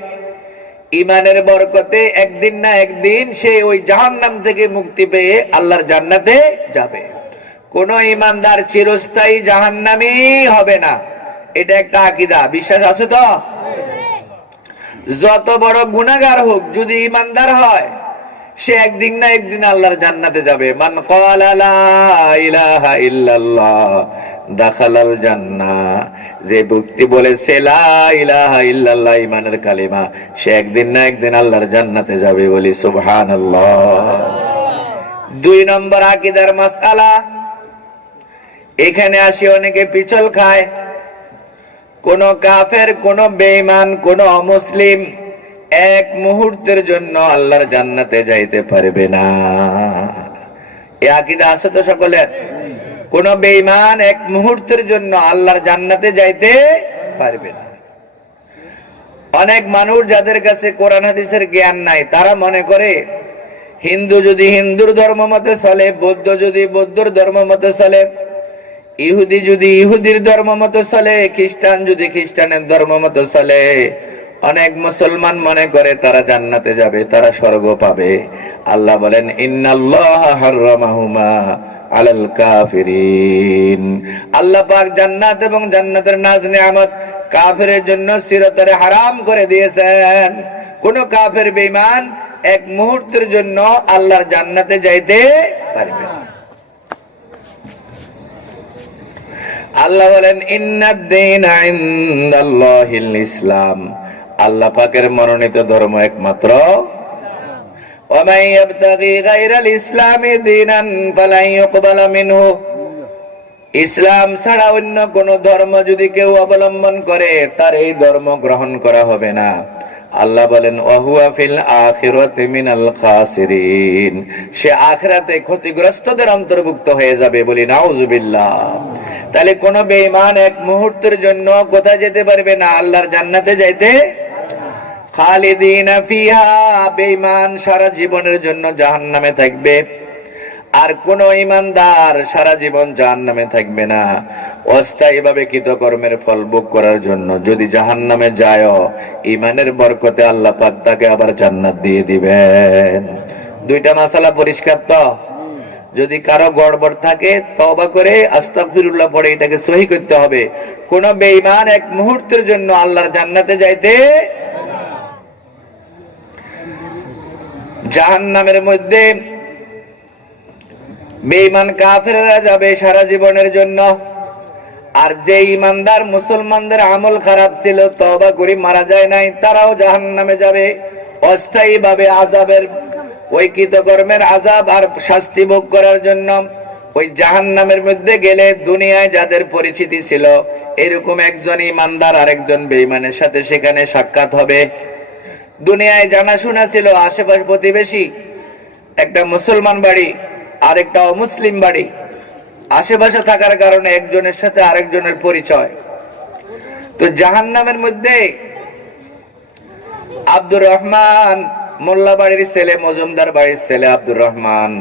ঈমানের বরকতে একদিন না একদিন সে ওই জাহান্নাম থেকে মুক্তি পেয়ে আল্লাহর জান্নাতে যাবে। কোন ঈমানদার চিরস্থায়ী জাহান্নামী হবে না, এটা একটা আকীদা। বিশ্বাস আছে তো? যত বড় গুনাহগার হোক, যদি ঈমানদার হয়, সে একদিন না একদিন আল্লাহর জান্নাতে যাবে। মান ক্বালা লা ইলাহা ইল্লাল্লাহ দাখালাল জান্নাহ, যে ব্যক্তি বলেছে লা ইলাহা ইল্লাল্লাহ, ঈমানের কালিমা, সে একদিন না একদিন আল্লাহর জান্নাতে যাবে। বলি সুবহানাল্লাহ। দুই নম্বর আকীদার মাসআলা, এখানে আসি অনেকে পিছল খায়। কোন কাফের, কোন বেঈমান, কোন অমুসলিম এক মুহূর্তের জন্য আল্লাহর জান্নাতে যাইতে পারবে না। এই আকীদা আছে তো সকলের? কোন বেঈমান এক মুহূর্তের জন্য আল্লাহর জান্নাতে যাইতে পারবে না। অনেক মানুষ যাদের কাছে কোরআন হাদিসের জ্ঞান নাই, তারা মনে করে হিন্দু যদি হিন্দুর ধর্ম মতে চলে, বৌদ্ধ যদি বৌদ্ধর ধর্ম মতে চলে, ইহুদি যদি ইহুদির ধর্ম মতে চলে, খ্রিস্টান যদি খ্রিস্টানের ধর্ম মতে চলে, অনেক মুসলমান মনে করে তারা জান্নাতে যাবে, তারা স্বর্গ পাবে। আল্লাহ বলেন, ইন্নাল্লাহা হাররামাহুমা আলাল কাফিরিন, আল্লাহ পাক জান্নাত এবং জান্নাতের নাজ নিয়ামত কাফেরের জন্য চিরতরে হারাম করে দিয়েছেন। কোন কাফের বেঈমান এক মুহূর্তের জন্য আল্লাহর জান্নাতে যাইতে পারবে না। আল্লাহ বলেন, ইন্নাদ দীনা ইনদাল্লাহিল ইসলাম, আল্লাহ পাকের মনোনীত ধর্ম একমাত্র। ওয়া মান ইয়াবতাগি গায়রাল ইসলামি দীনান ফালান ইউকবালা মিনহু, ইসলাম ছাড়া অন্য কোন ধর্ম যদি কেউ অবলম্বন করে, তার এই ধর্ম গ্রহণ করা হবে না। আল্লাহ বলেন ওয়াহুয়া ফিল আখিরাতি মিনাল খাসিরিন, সে আখিরাতে ক্ষতিগ্রস্তদের অন্তর্ভুক্ত হয়ে যাবে। বলি নাউজুবিল্লাহ। তাহলে কোন বেঈমান এক মুহূর্তের জন্য কোথায় যেতে পারবে না? আল্লাহর জান্নাতে যাইতে। খালিদিনা ফিহা, বেঈমান সারা জীবনের জন্য জাহান্নামে থাকবে। আর কোন ইমানদার সারা জীবন জাহান্নামে থাকবে না। অস্থায়ীভাবে কৃতকর্মের ফল ভোগ করার জন্য যদি জাহান্নামে যায়, ইমানের বরকতে আল্লাহ পাক তাকে আবার জান্নাত দিয়ে দিবেন। দুইটা মাসালা পরিষ্কার তো? যদি কারো গড়বড় থাকে তওবা করে আস্তাগফিরুল্লাহ পড়ে এটাকে সহি করতে হবে। কোন বেঈমান এক মুহূর্তের জন্য আল্লাহর জান্নাতে যাইতে, জাহান্নামের মধ্যে বেঈমান কাফেররা যাবে সারা জীবনের জন্য। আর যে ইমানদার মুসলমানদের আমল খারাপ ছিল, তওবা করে মারা যায় নাই, তারাও জাহান্নামে যাবে অস্থায়ীভাবে আযাবের, ওই কৃতকর্মের আযাব আর শাস্তি ভোগ করার জন্য। ওই জাহান্নামের মধ্যে গেলে দুনিয়ায় যাদের পরিচিতি ছিল, এরকম একজন ইমানদার আর একজন বেঈমানের সাথে সেখানে সাক্ষাৎ হবে। দুনিয়ায় জানাশোনা ছিল, আশেপাশ প্রতিবেশী, একটা মুসলমান বাড়ি আর একটা অমুসলিম বাড়ি, আশেপাশে থাকার কারণে একজনের সাথে আরেকজনের পরিচয়। তো জাহান্নামের মধ্যে আব্দুর রহমান মোল্লা বাড়ির ছেলে, মজুমদার বাড়ির ছেলে আব্দুর রহমান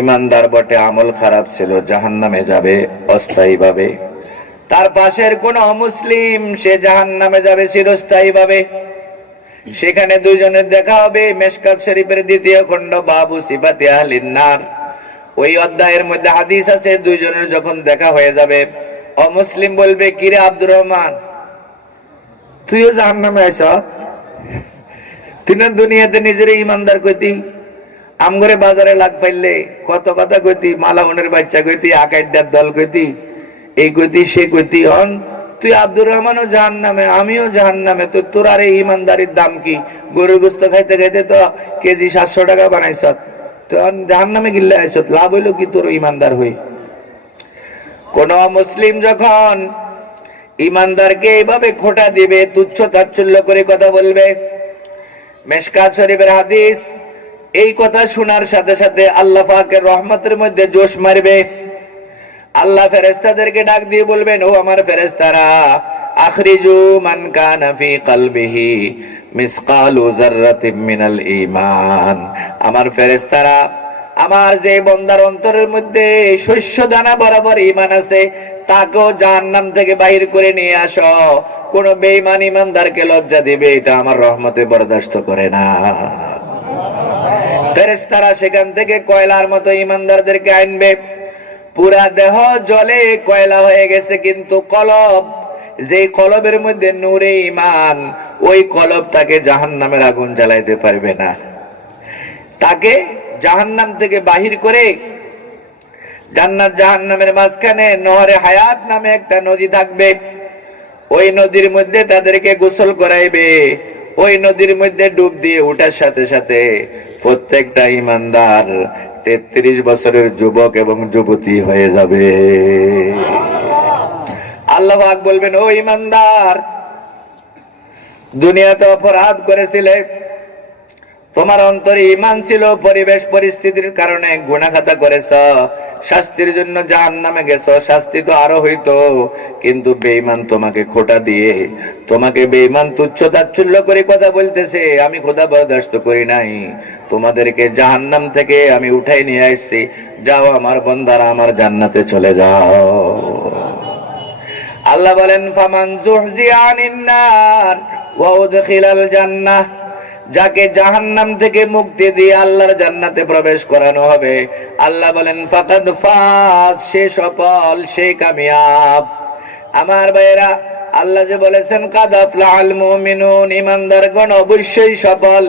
ইমানদার বটে, আমল খারাপ ছিল, জাহান্নামে যাবে অস্থায়ীভাবে। তার পাশের কোন অমুসলিম, সে জাহান্নামে যাবে চিরস্থায়ীভাবে। সেখানে দুইজনের দেখা হবে। মিশকাত শরীফের 2য় খণ্ড বাবু সিফাতি আহলিন নার, ওই অধ্যায়ের মধ্যে হাদিস আছে, দুইজনের যখন দেখা হয়ে যাবে, অমুসলিম বলবে, কিরে আব্দুর রহমান, তুইও জাহান্নামে আইছ? তুই না দুনিয়াতে নিজের ইমানদার কইতি, আমগরে বাজারে লাগ পাইলে কত কথা কইতি, মালাউনের বাচ্চা কইতি, আকাইডার দল কইতি, এই কইতি সে কইতি, হন তুই আব্দুর রহমানও জাহান্নামে, আমিও জাহান্নামে। তো তোর আর এই ইমানদারির দাম কি? গরুর গোস্ত খাইতে খাইতে তো কেজি 700 টাকা বানাইছ, তো জাহান্নামে গিল্লে আইস, লাভ হইলো কি তোর ইমানদার হই? কোন মুসলিম যখন ইমানদারকে এইভাবে খোঁটা দিবে, তুচ্ছ তাচ্ছল্য করে কথা বলবে, মিশকাত শরীফের হাদিস, এই কথা শোনার সাথে সাথে আল্লাহ পাকের রহমতের মধ্যে জোশ মারবে। আল্লাহ ফেরেশতাদেরকে ডাক দিয়ে বলবেন, ও আমার ফেরেশতারা, আখরিজু মান কানা ফি কলবিহি মিসকালু যাররাতিন মিনাল ঈমান। আমার ফেরেশতারা, আমার যে বান্দার অন্তরের মধ্যে শস্য দানা বরাবর ঈমান আছে, তাকেও জাহান্নাম থেকে বাহির করে নিয়ে আসো। কোন বেঈমান ইমানদারকে লজ্জা দিবে, এটা আমার রহমতে বরদাস্ত করে না। ফেরেশতারা সেখান থেকে কয়লার মতো ইমানদারদেরকে আনবে। পুরা দেহ জলে কয়লা হয়ে গেছে, কিন্তু কলব, যে কলবের মধ্যে নূরে ঈমান, ওই কলব তাকে জাহান্নামের আগুন জ্বালাইতে পারবে না। তাকে জাহান্নাম থেকে বাহির করে জান্নাত জাহান্নামের মাঝখানে নহরে হায়াত নামে একটা নদী থাকবে। ওই নদীর মধ্যে তাদেরকে গোসল করাইবে। ওই নদীর মধ্যে ডুব দিয়ে ওঠার সাথে সাথে প্রত্যেকটা ইমানদার 33 বছরের যুবক এবং যুবতী হয়ে যাবে। আল্লাহ পাক বলবেন, ও ইমানদার, দুনিয়াতে অপরাধ করেছিলে, তোমার অন্তরে ঈমান ছিল, পরিবেশ পরিস্থিতির কারণে গুনাহ খাতা করেছ, শাস্তির জন্য জাহান্নামে গেছো, শাস্তি তো আরো হইতো, কিন্তু বেঈমান তোমাকে খোঁটা দিয়ে, তোমাকে বেঈমান তুচ্ছ তাচ্ছল্য করে কথা বলতেছে, আমি খোদা বরদাস্ত করি নাই, তোমাদেরকে জাহান্নাম থেকে আমি উঠাই নিয়ে আসছি, যাও আমার বান্দারা, আমার জান্নাতে চলে যাও। আল্লাহ বলেন, ফামান যুহজিয়া আনিন নার ওয়া উদখিলাল জান্নাহ, যাকে জাহান্নাম থেকে মুক্তি দিয়ে আল্লাহর জান্নাতে প্রবেশ করানো হবে, আল্লাহ বলেন, ফাকাদ ফাজ, সে সফল, সে কামিয়াব। আমার ভাইরা, আল্লাহ যে বলেছেন কাদ আফলাহাল মুমিনুন, ইমানদারগণ অবশ্যই সফল।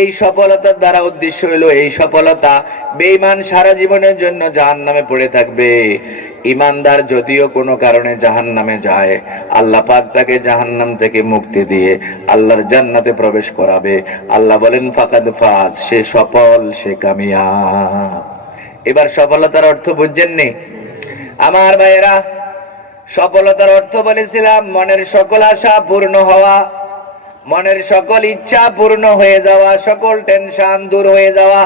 এই সফলতার দ্বারা উদ্দেশ্য হলো এই সফলতা, বেঈমান সারা জীবনের জন্য জাহান্নামে পড়ে থাকবে। ইমানদার যদিও কোনো কারণে জাহান্নামে যায়, আল্লাহ পাক তাকে জাহান্নাম থেকে মুক্তি দিয়ে আল্লাহর জান্নাতে প্রবেশ করাবে। আল্লাহ বলেন, ফাকাদ ফাজ, সে সফল, সে কামিয়াব। এবার সফলতার অর্থ বুঝছেননি আমার ভাইয়েরা? সফলতার অর্থ বলেছিলাম মনের সকল আশা পূর্ণ হওয়া, মনের সকল ইচ্ছা পূর্ণ হয়ে যাওয়া, সকল টেনশন দূর হয়ে যাওয়া।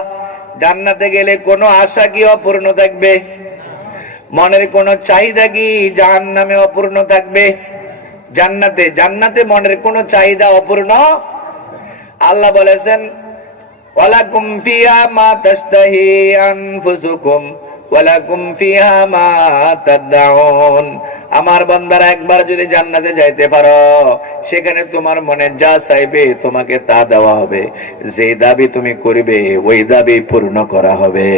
জান্নাতে গেলে কোনো আশা কি অপূর্ণ থাকবে? মনের কোনো চাহিদা কি জাহান্নামে অপূর্ণ থাকবে? জান্নাতে মনের কোনো চাহিদা অপূর্ণ। আল্লাহ বলেছেন, ওয়ালাকুম ফিহা মা তাশতাহি আনফুসুকুম ওয়ালাকুম ফিহা মা তাদউন। আমার বান্দারা একবার যদি জান্নাতে যাইতে পারো, সেখানে তোমার মনে যা চাইবে তোমাকে তা দেওয়া হবে। যে দাবি তুমি করবে ওই দাবি পূর্ণ করা হবে।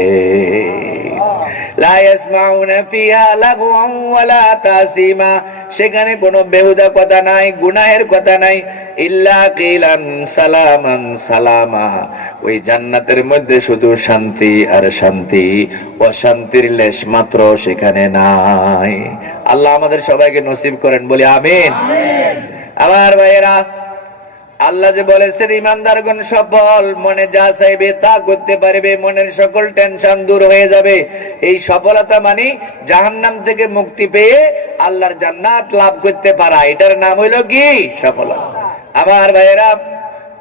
লা ইয়াসমাউনা ফিহা লাগওয়ান ওয়ালা তাসিমা, সেখানে কোনো বেহুদা কথা নাই, গুনাহের কথা নাই। ইল্লা কিলান সালামান সালামা, ওই জান্নাতের মধ্যে শুধু শান্তি আর শান্তি, অশান্তির লেশ মাত্র সেখানে নাই। আল্লাহ আমাদের সবাইকে নসিব করেন, বলি আমিন। আমার ভাইয়েরা, আল্লাহ যে বলেছেন ইমানদারগণ সফল, মনে যা চাইবে তা করতে পারবে, মনের সকল টেনশন দূর হয়ে যাবে। এই সফলতা মানে জাহান্নাম থেকে মুক্তি পেয়ে আল্লাহর জান্নাত লাভ করতে পারা, এটার নাম হইলো কি? সফলতা। আমার ভাইয়েরা,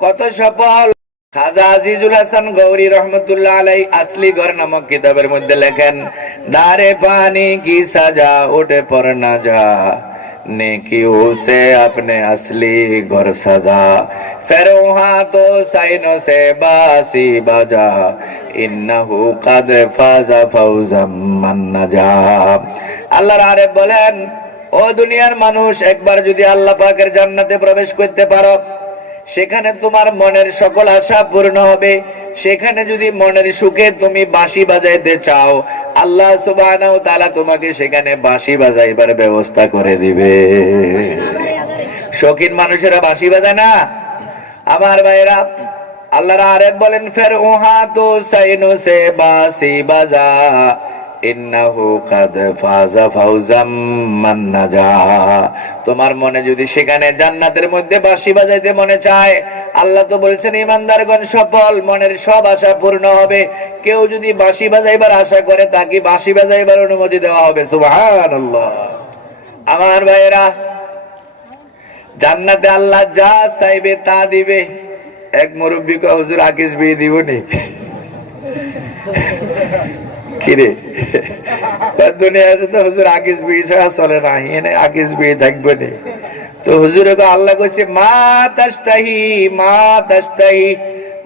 কত সফল! খাজা আজিজুল হাসান গৌরী রহমতুল্লাহ আলাই আসলি ঘর নামক কিতাবের মধ্যে লেখেন, দারে পানি কি সাজা ওঠে পর না যা, नेकियों से अपने असली घर सजा, फिर वहाँ तो साइनों से बासी बजा, इन्नहु कद फाजा फौजम मन नजा। আল্লাহর আরেফ বলেন, ও দুনিয়ার মানুষ, একবার যদি আল্লাহ পাকের জান্নাতে প্রবেশ করতে পারো, সেখানে তোমার মনের সকল আশা পূর্ণ হবে। সেখানে যদি মনের সুখে তুমি বাঁশি বাজাইতে চাও, আল্লাহ সুবহানাহু ওয়া তাআলা তোমাকে সেখানে বাঁশি বাজাইবার ব্যবস্থা করে দিবে। শৌখিন মানুষেরা বাঁশি বাজায় না? আমার ভাইরা, আল্লাহর আরেফ বলেন, ফের ওহা তো সাইনো সে বাঁশি বাজা, ইন্নাহু কাদ ফাজা ফাওজাম মান নাজা। তোমার মনে যদি সেখানে জান্নাতের মধ্যে বাঁশি বাজাইতে মনে চায়, আল্লাহ তো বলছেন ইমানদারগণ সফল, মনের সব আশা পূর্ণ হবে। কেউ যদি বাঁশি বাজাইবার আশা করে, তাকে বাঁশি বাজাইবার অনুমতি দেওয়া হবে। সুবহানাল্লাহ। আমার ভাইয়েরা, জান্নাতে আল্লাহ যা চাইবে তা দিবে। এক মুরব্বী কয়, হুজুর আকিস বিয়ে দিবনি? কিরে, দুনিয়াতে তো হুজুর আকিস বিয়ে ছাড়া চলে না, এনে আকিস বিয়ে থাকবে না। তো হুজুরে আল্লাহ কইছে, মা তাশতাহি, মা তাশতাহি।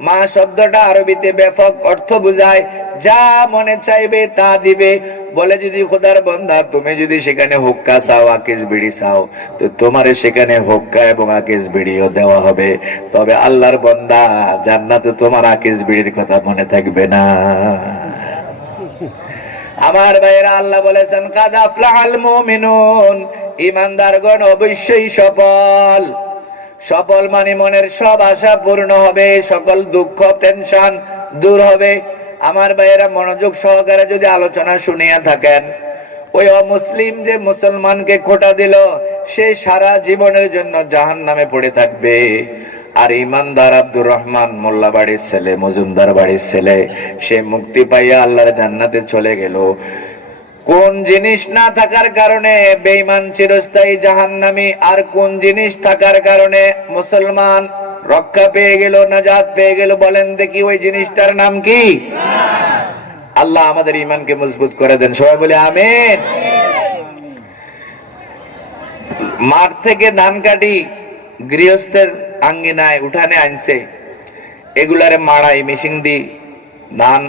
মা শব্দটা আরবিতে ব্যাপক অর্থ বুঝায়, যা মনে চাইবে তা দিবে। বলে, যদি খোদার বান্দা তুমি যদি সেখানে হুক্কা চাও, আকিস বিড়ি চাও, তো তোমারে সেখানে হুক্কা এবং আকিস বিড়িও দেওয়া হবে। তবে আল্লাহর বান্দা, জান্নাতে তোমার আকিস বিড়ির কথা মনে থাকবে না। আমার ভাইরা, আল্লাহ বলেছেন, কাদ আফলাহাল মুমিনুন, ঈমানদারগণ অবশ্যই সফল। সফল মানে মনের সব আশা পূর্ণ হবে, সকল দুঃখ টেনশন দূর হবে। আমার ভাইয়েরা, মনোযোগ সহকারে যদি আলোচনা শুনিয়া থাকেন, ওই অমুসলিম যে মুসলমানকে খোঁটা দিল, সে সারা জীবনের জন্য জাহান্নামে পড়ে থাকবে। আর ইমানদার আব্দুর রহমান মোল্লা বাড়ির ছেলে, মজুমদার বাড়ির ছেলে, সে মুক্তি পাইয়া আল্লাহর জান্নাতে চলে গেল। কোন জিনিস না থাকার কারণে বেঈমান চিরস্থায়ী জাহান্নামী, আর কোন জিনিস থাকার কারণে মুসলমান রক্ষা পেয়ে গেল, নাজাত পেয়ে গেল? বলেন দেখি, ওই জিনিসটার নাম কি? আল্লাহ আমাদের ঈমানকে মজবুত করে দেন, সবাই বলে আমিন। মাঠ থেকে ধান কাটি গৃহস্থের আঙ্গিনায় উঠানে আনছে, এগুলারে মাড়াই মেশিন দি ধান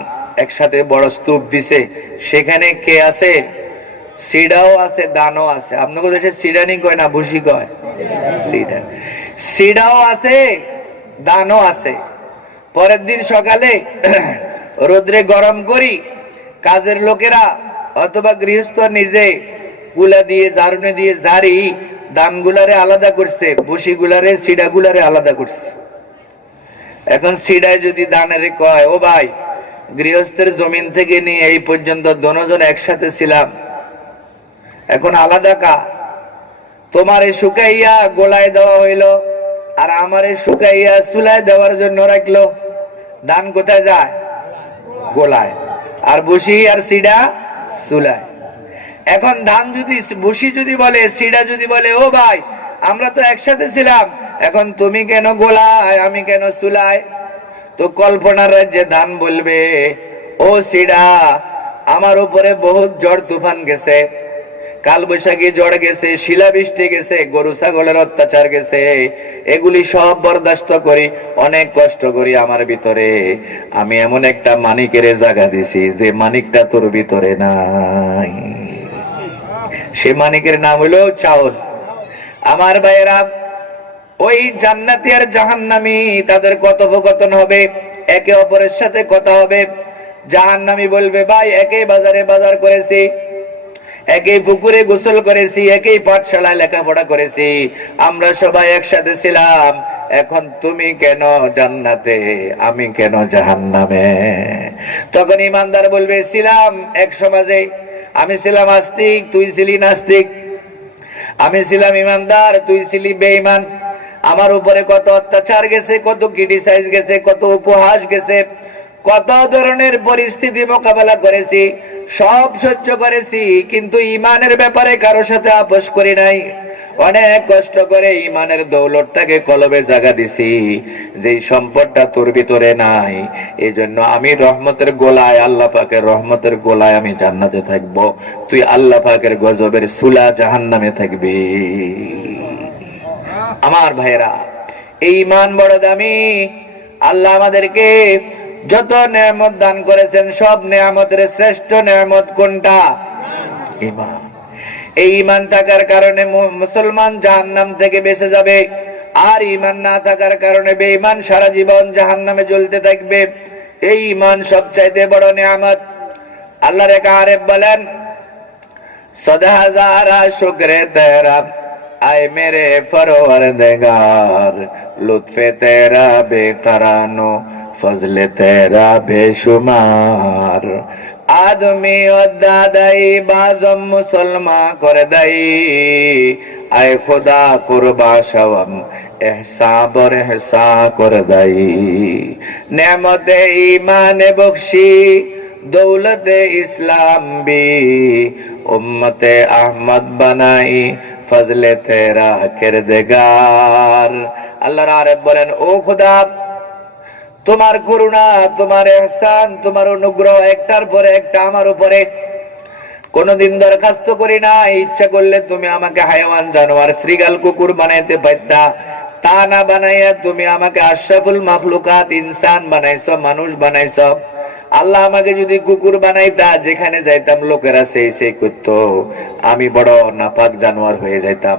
একসাথে বড় স্তূপ দিছে। সেখানে কে আছে? সিডাও আছে, দানও আছে। আপনাদের দেশে সিডানি কয় না, ভুসি কয়? সিডা। সিডাও আছে, দানও আছে। পরের দিন সকালে রোদ্রে গরম করি, কাজের লোকেরা অথবা গৃহস্থ নিজে গুলা দিয়ে, জারুনে দিয়ে জারি ধানগুলারে আলাদা করছে, ভুসি গুলারে, সিডা গুলারে আলাদা করছে। এখন সিডায় যদি দানের কয়, ও ভাই, গৃহস্থের জমিন থেকে নিয়ে এই পর্যন্ত দুজন একসাথে ছিলাম, এখন আলাদা কা? তোমারে শুকাইয়া গোলায় দেওয়া হইল, আর আমারে শুকাইয়া চুলায় দেওয়ার জন্য রাখলো। ধান কোথায় যায়? গোলায়। আর ভুসি আর সিডা চুলায়। এখন ধান যদি, ভুসি যদি বলে, সিডা যদি বলে, ও ভাই, আমরা তো একসাথে ছিলাম, এখন তুমি কেন গোলায়, আমি কেন চুলায়? তো কল্পনার রাজ্যে ধান বলবে, ও সিডা, আমার উপরে বহুত ঝড় তুফান গেছে, কাল বৈশাখী ঝড় গেছে, শিলাবৃষ্টি গেছে, গরু ছাগলের অত্যাচার গেছে, এগুলি সব বরদাস্ত করি, অনেক কষ্ট করি আমার ভিতরে আমি এমন একটা মানিকের জায়গা দিছি যে মানিকটা তোর ভিতরে নাই। সে মানিকের নাম হলো চাউল। আমার ভাইয়েরা, ওই জান্নাতি আর জাহান্নামী তাদের কথোপকথন হবে, একে অপরের সাথে কথা হবে। জাহান্নামী বলবে, ভাই একই বাজারে বাজার করেছি, একই পুকুরে গোসল করেছি, একই পাঠশালায় লেখাপড়া করেছি, আমরা সবাই একসাথে ছিলাম, এখন তুমি কেন জান্নাতে, আমি কেন জাহান্নামে? তখন ইমানদার বলবে, ছিলাম এক সমাজে, আমি ছিলাম আস্তিক, তুই ছিলি নাস্তিক, আমি ছিলাম ইমানদার, তুই ছিলি বেঈমান, আমার উপরে কত অত্যাচার গেছে, কত ক্রিটিসাইজ গেছে, কত উপহাস গেছে, কত ধরনের পরিস্থিতি মোকাবেলা করেছি, সব সহ্য করেছি, কিন্তু ইমানের ব্যাপারে কারোর সাথে আপোষ করি নাই। অনেক কষ্ট করে ইমানের দৌলতটাকে কলবে জায়গা দিছি, যেই সম্পদটা তোর ভিতরে নাই। এই জন্য আমি রহমতের গোলায়, আল্লাহ পাকের রহমতের গোলায় আমি জান্নাতে থাকবো, তুই আল্লাহ পাকের গজবের সুলা জাহান্নামে থাকবি। আমার ভাইরা, এই ইমান বড় দামি। আল্লাহ আমাদেরকে যত নেয়ামত দান করেছেন, সব নেয়ামতের শ্রেষ্ঠ নেয়ামত কোনটা? ঈমান। এই ঈমান থাকার কারণে মুসলমান জাহান্নাম থেকে বেঁচে যাবে, আর ঈমান না থাকার কারণে বেঈমান সারা জীবন জাহান্নামে জ্বলতে থাকবে। এই ঈমান সবচাইতে বড় নেয়ামত। আল্লাহর এক আরেফ বলেন, সদা হাজারা শুকরে তেরা आए मेरे परवरदिगार, लुत्फे तेरा बेकरानो, फजले तेरा बेशुमार। आदमी दादाई बाजम मुसलमा कर दई, आए खुदा कुर्बा शवम एहसा बर एहसा कर दई। नेमते ईमान बख्शी, दौलते इस्लाम भी, उम्मते अहमद बनाई, ফজলে তেরা কিরদগার। আল্লাহর আরেফ বলেন, ও খোদা, তোমার করুণা, তোমার ইহসান, তোমার অনুগ্রহ একটার পরে একটা আমার উপরে। কোনদিন দরখাস্ত করি না, ইচ্ছা করলে তুমি আমাকে হায়াওয়ান জানোয়ার শ্রীগাল কুকুর বানাইতে পারতা, তা না বানাইয়া তুমি আমাকে আশরাফুল মাখলুকাত ইনসান বানাইছো, মানুষ বানাইছো। আল্লাহ আমাকে যদি কুকুর বানাইতা, যেখানে যাইতাম লোকেরা সেই সেই করতো, আমি বড় নাপাক জানোয়ার হয়ে যাইতাম।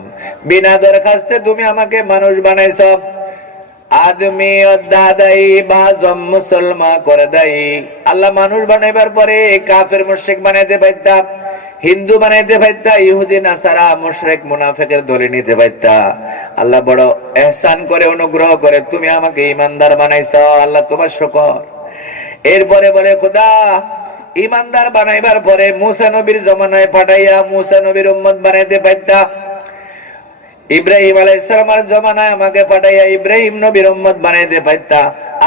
বিনা দরখাস্তে তুমি আমাকে মানুষ বানাইছো। আদমি দাদাই বাজম মুসলমা করে দেই। আল্লাহ মানুষ বানাইবার পরে কাফের মুশরিক বানাইতে পারতা, হিন্দু বানাইতে পারতা, ইহুদি নাসারা মুশরিক মুনাফিকের দলে নিতে পারতা। আল্লাহ বড় ইহসান করে, অনুগ্রহ করে তুমি আমাকে ঈমানদার বানাইছো। আল্লাহ তোমার শুকর। এরপরে বলে, খোদা, ইমানদার বানাইবার পরে মুসা নবীর জমানায় পাঠাইয়া মুসা নবীর উম্মত বানাইতে পারতা। ইব্রাহিম আলাইহিস সালামের জমানায় আমাকে পাঠাইয়া ইব্রাহিম নবীর উম্মত বানাইতে পারতা।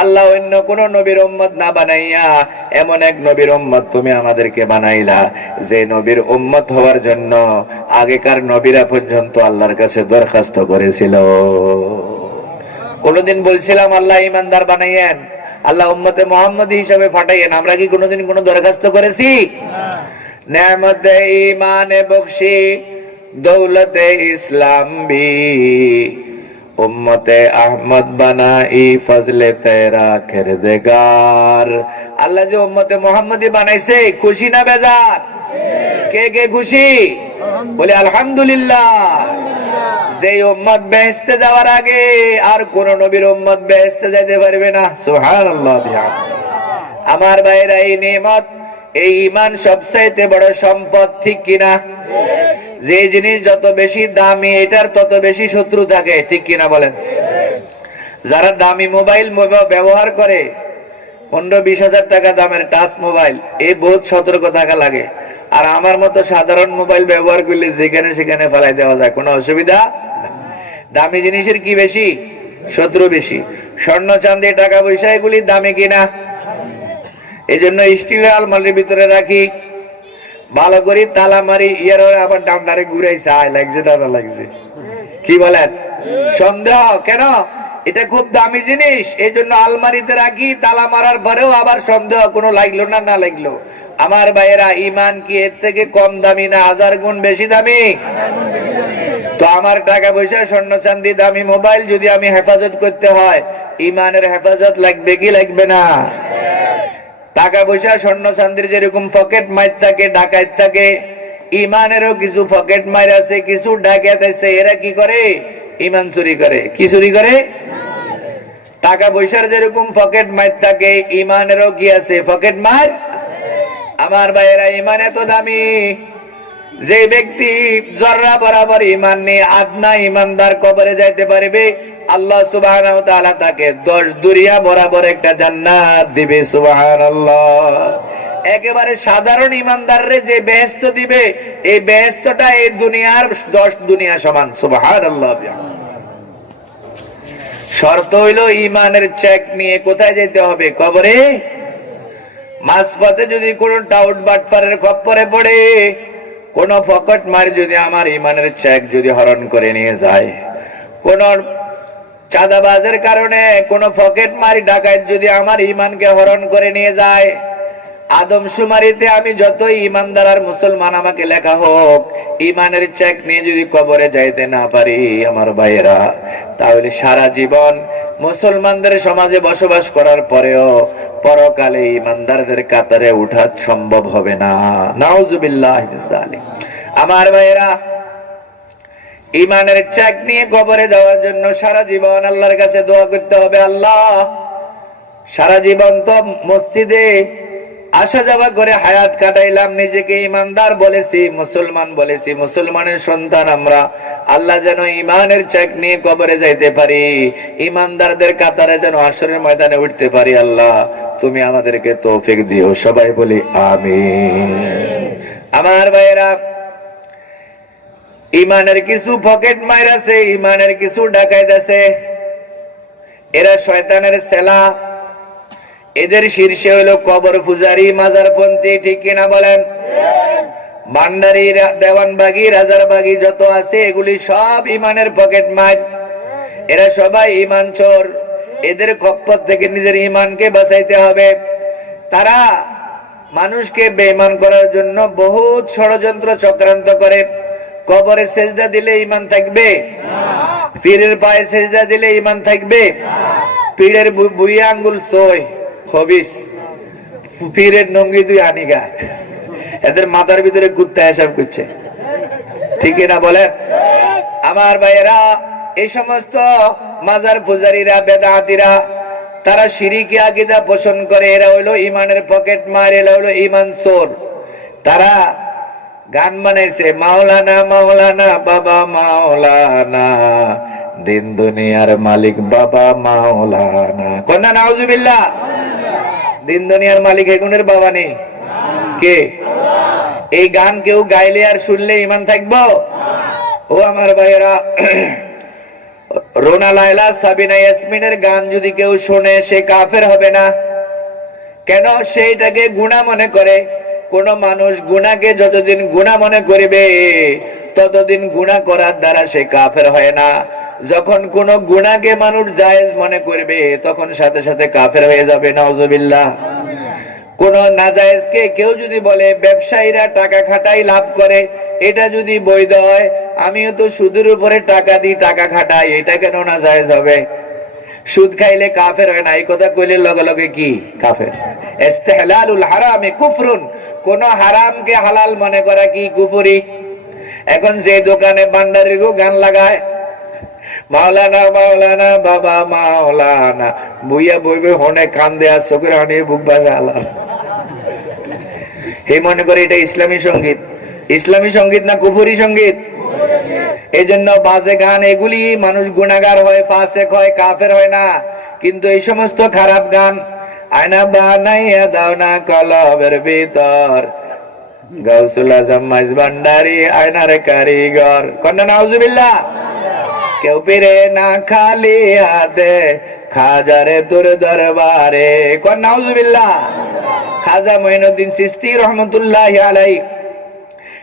আল্লাহ অন্য কোন নবীর উম্মত না বানাইয়া এমন এক নবীর উম্মত তুমি আমাদেরকে বানাইলা, যে নবীর উম্মত হওয়ার জন্য আগেকার নবীরা পর্যন্ত আল্লাহর কাছে দরখাস্ত করেছিল। কোনদিন বলছিলাম আল্লাহ ইমানদার বানাইয়েন, আল্লাহ উম্মতে মুহাম্মদী হিসাবে পাঠাইয়েন? আমরা কি কোনোদিন কোনো দরখাস্ত করেছি? নেয়ামতে ঈমানে বখশি, দৌলতে ইসলাম ভি, উম্মতে আহমদ বানাই, ফজলে তেরা কিরদগার। আল্লাহ যে উম্মতে মুহাম্মদী বানাইছে, খুশি না বেজার? কে কে খুশি? বলে আলহামদুলিল্লাহ। যে উম্মত বেহেশতে যাওয়ার আগে আর কোন নবীর উম্মত বেহেশতে যাইতে পারবে না। সুবহানাল্লাহ। আমার ভাইরা, এই নিয়ামত, এই ঈমান সবচাইতে বড় সম্পদ, ঠিক কিনা? যে জিনিস যত বেশি দামি, এটার তত বেশি শত্রু থাকে, ঠিক কিনা বলেন? যারা দামি মোবাইল ব্যবহার করে, 15-20 হাজার টাকা দামের টাচ মোবাইল, এই বহুত সতর্ক থাকা লাগে। আর আমার মতো সাধারণ মোবাইল ব্যবহার করলে যেখানে সেখানে ফেলাই দেওয়া যায়, কোনো অসুবিধা। দামি জিনিসের কি বেশি? শত্রু বেশি। স্বর্ণ চাঁদি টাকা পয়সা এগুলি দামি কিনা? এই জন্য স্টিলের আলমারির ভিতরে রাখি, ভালো করে তালা মারি। ইয়ার আবার ডান্ডারে ঘুরাইছে, আয় লাগছে, ডানা লাগছে। কি বলেন? সন্দেহ কেন? এটা খুব দামি জিনিস, এই জন্য আলমারিতে রাখি, তালা মারার পরেও আবার সন্দেহ কোনো লাগলো না না লাগলো। আমার ভাইয়েরা, ইমান কি এর থেকে কম দামি না 1000 গুণ বেশি দামি? তো আমার টাকা পয়সা স্বর্ণ চাঁদি দামি মোবাইল যদি আমি হেফাজত করতে হয়, ইমানের হেফাজত লাগবে কি লাগবে না? টাকা পয়সা স্বর্ণ চাঁদির যেরকম পকেট মার থাকে, ডাকাত থাকে, ইমানেরও কিছু পকেট মার আছে, কিছু ডাকাত আছে। এরা কি করে? ইমান চুরি করে। কি চুরি করে? টাকা পয়সার যেরকম পকেট মার থাকে, ইমানেরও কি আছে? পকেট মার। আমার ভাইয়েরা, ইমান এত দামি, যে ব্যক্তি জর্রা বরাবর ইমান নিয়ে আদনা ইমানদার কবরে যাইতে পারবে, আল্লাহ সুবহানাহু ওয়া তাআলা তাকে 10 দুনিয়া বরাবর একটা জান্নাত দিবে। সুবহানাল্লাহ। একেবারে সাধারণ ইমানদাররে যে বেহেশত দিবে, এই বেহেশতটা এই দুনিয়ার 10 দুনিয়া সমান। সুবহানাল্লাহ। শর্ত হইল ইমানের চেক নিয়ে কোথায় যেতে হবে? কবরে। মাঝপথে যদি কোন টাউট বাটফারের খপ্পরে পড়ে, কোন পকেট মার যদি আমার ইমানের চেক যদি হরণ করে নিয়ে যায়, কোন চাঁদাবাজের কারণে কোন পকেট মারি ডাকাত যদি আমার ইমানকে হরণ করে নিয়ে যায়, আদমশুমারিতে আমি যতই ইমানদার আর মুসলমান আমাকে লেখা হোক, ইমানের চেক নিয়ে যদি কবরে যাইতে না পারি আমার ভাইয়েরা, তাহলে সারা জীবন মুসলমানদের সমাজে বসবাস করার পরেও পরকালে ইমানদারদের কাতারে উঠা সম্ভব হবে না। নাউজুবিল্লাহ মিন যালিক। আমার ভাইয়েরা, ইমানের চেক নিয়ে কবরে যাওয়ার জন্য সারা জীবন আল্লাহর কাছে দোয়া করতে হবে। আল্লাহ, সারা জীবন তো মসজিদে আসা যাওয়া করে হায়াত কাটাইলাম, নিজেকে ইমানদার বলেছি, মুসলমান বলেছি, মুসলমানের সন্তান আমরা। আল্লাহ যেন ইমানের চেক নিয়ে কবরে যাইতে পারি, ইমানদারদের কাতারে যেন হাশরের ময়দানে উঠতে পারি। আল্লাহ, তুমি আমাদেরকে তৌফিক দিও। সবাই বলি আমিন। আমার ভাইয়েরা, ইমানের কিছু পকেট মার আছে, ইমানের কিছু ডাকাত আছে। এরা শয়তানের সেলা, এদের শীর্ষে হইল কবর পূজারি, মাজারপন্থী। ঠিক কিনা বলেন? ভান্ডারি, দেওয়ানবাগি, রাজারবাগি যত আছে, এগুলি সব ইমানের পকেট মার। এরা সবাই ইমান চোর। এদের খপ্পর থেকে নিজের ইমানকে বাঁচাইতে হবে। তারা মানুষকে বেঈমান করার জন্য বহুত ষড়যন্ত্র চক্রান্ত করে। কবরে সেজদা দিলে ইমান থাকবে? পীরের পায়ে সেজদা দিলে ইমান থাকবে? পীরের বুইয়া আঙ্গুল সই খবিস, পীরের নঙ্গি তুই আনি গায়, এদের মাথার ভিতরে কুত্তা হিসাব করছে। ঠিক না বলেন? আমার ভাইয়েরা, এই সমস্ত মাজার পূজারীরা, বেদাতিরা, তারা শিরকি আকীদা পোষণ করে। এরা হইলো ইমানের পকেট মার, এরা হইলো ইমান চোর। তারা গান বানাইছে, মাওলানা মাওলানা বাবা মাওলানা, দিন দুনিয়ার মালিক বাবা মাওলানা। কন্যা নাউজুবিল্লাহ। দিন দুনিয়ার মালিক এগুনের বাবা নেই কে? এই গান কেউ গাইলে আর শুনলে ইমান থাকবো? ও আমার ভাইয়েরা, রোনা লায়লা, সাবিনা ইয়াসমিনের গান যদি কেউ শোনে, সে কাফের হবে না। কেন? সেইটাকে গুনাহ মনে করে। কোন মানুষ গুনাহকে যতদিন গুনাহ মনে করবে, ততদিন গুনাহ করার দ্বারা সে কাফের হয় না। যখন কোন গুনাহকে মানুষ জায়েজ মনে করবে, তখন সাথে সাথে কাফের হয়ে যাবে। নাউজুবিল্লাহ। কোন নাজায়েজকে কেউ যদি বলে, ব্যবসায়ীরা টাকা খাটাই লাভ করে, এটা যদি বৈধ হয়, আমিও তো সুদের উপরে টাকা দিই, টাকা খাটাই, এটা কেন নাজায়েজ হবে? সুদ খাইলে কাফের হয় না, এই কথা কইলে লগে লগে কি কাফের? ইস্তিহলালুল হারামে কুফরুন, কোন হারামকে হালাল মনে করা কি কুফরি? এখন যে দোকানে ভান্ডারির গান লাগায়, মাওলানা মাওলানা বাবা মাওলানা, বুইয়া বইবে হনে কান দেয়া চোখের হানিয়ে বুক বাজা আলাল, হে মনে করে এটা ইসলামী সঙ্গীত। ইসলামী সঙ্গীত না কুফরি সঙ্গীত? এই জন্য বাজে গান, এগুলি মানুষ গুনাহগার হয়, ফাসেক হয়, কাফের হয় না। কিন্তু এই সমস্ত খারাপ গান, আয়না বানাইয়া দাও না কলবের ভিতর, গাউসুল আজম মাইজ ভান্ডারি আয়নার কারিগর। কন্যা নাউজুবিল্লাহ। কেউ পেরে না খালি হাতে, খাজারে তোর দরবারে। কন্যা নাউজুবিল্লাহ। খাজা মঈনুদ্দিন চিশতি রহমতুল্লাহি আলাইহি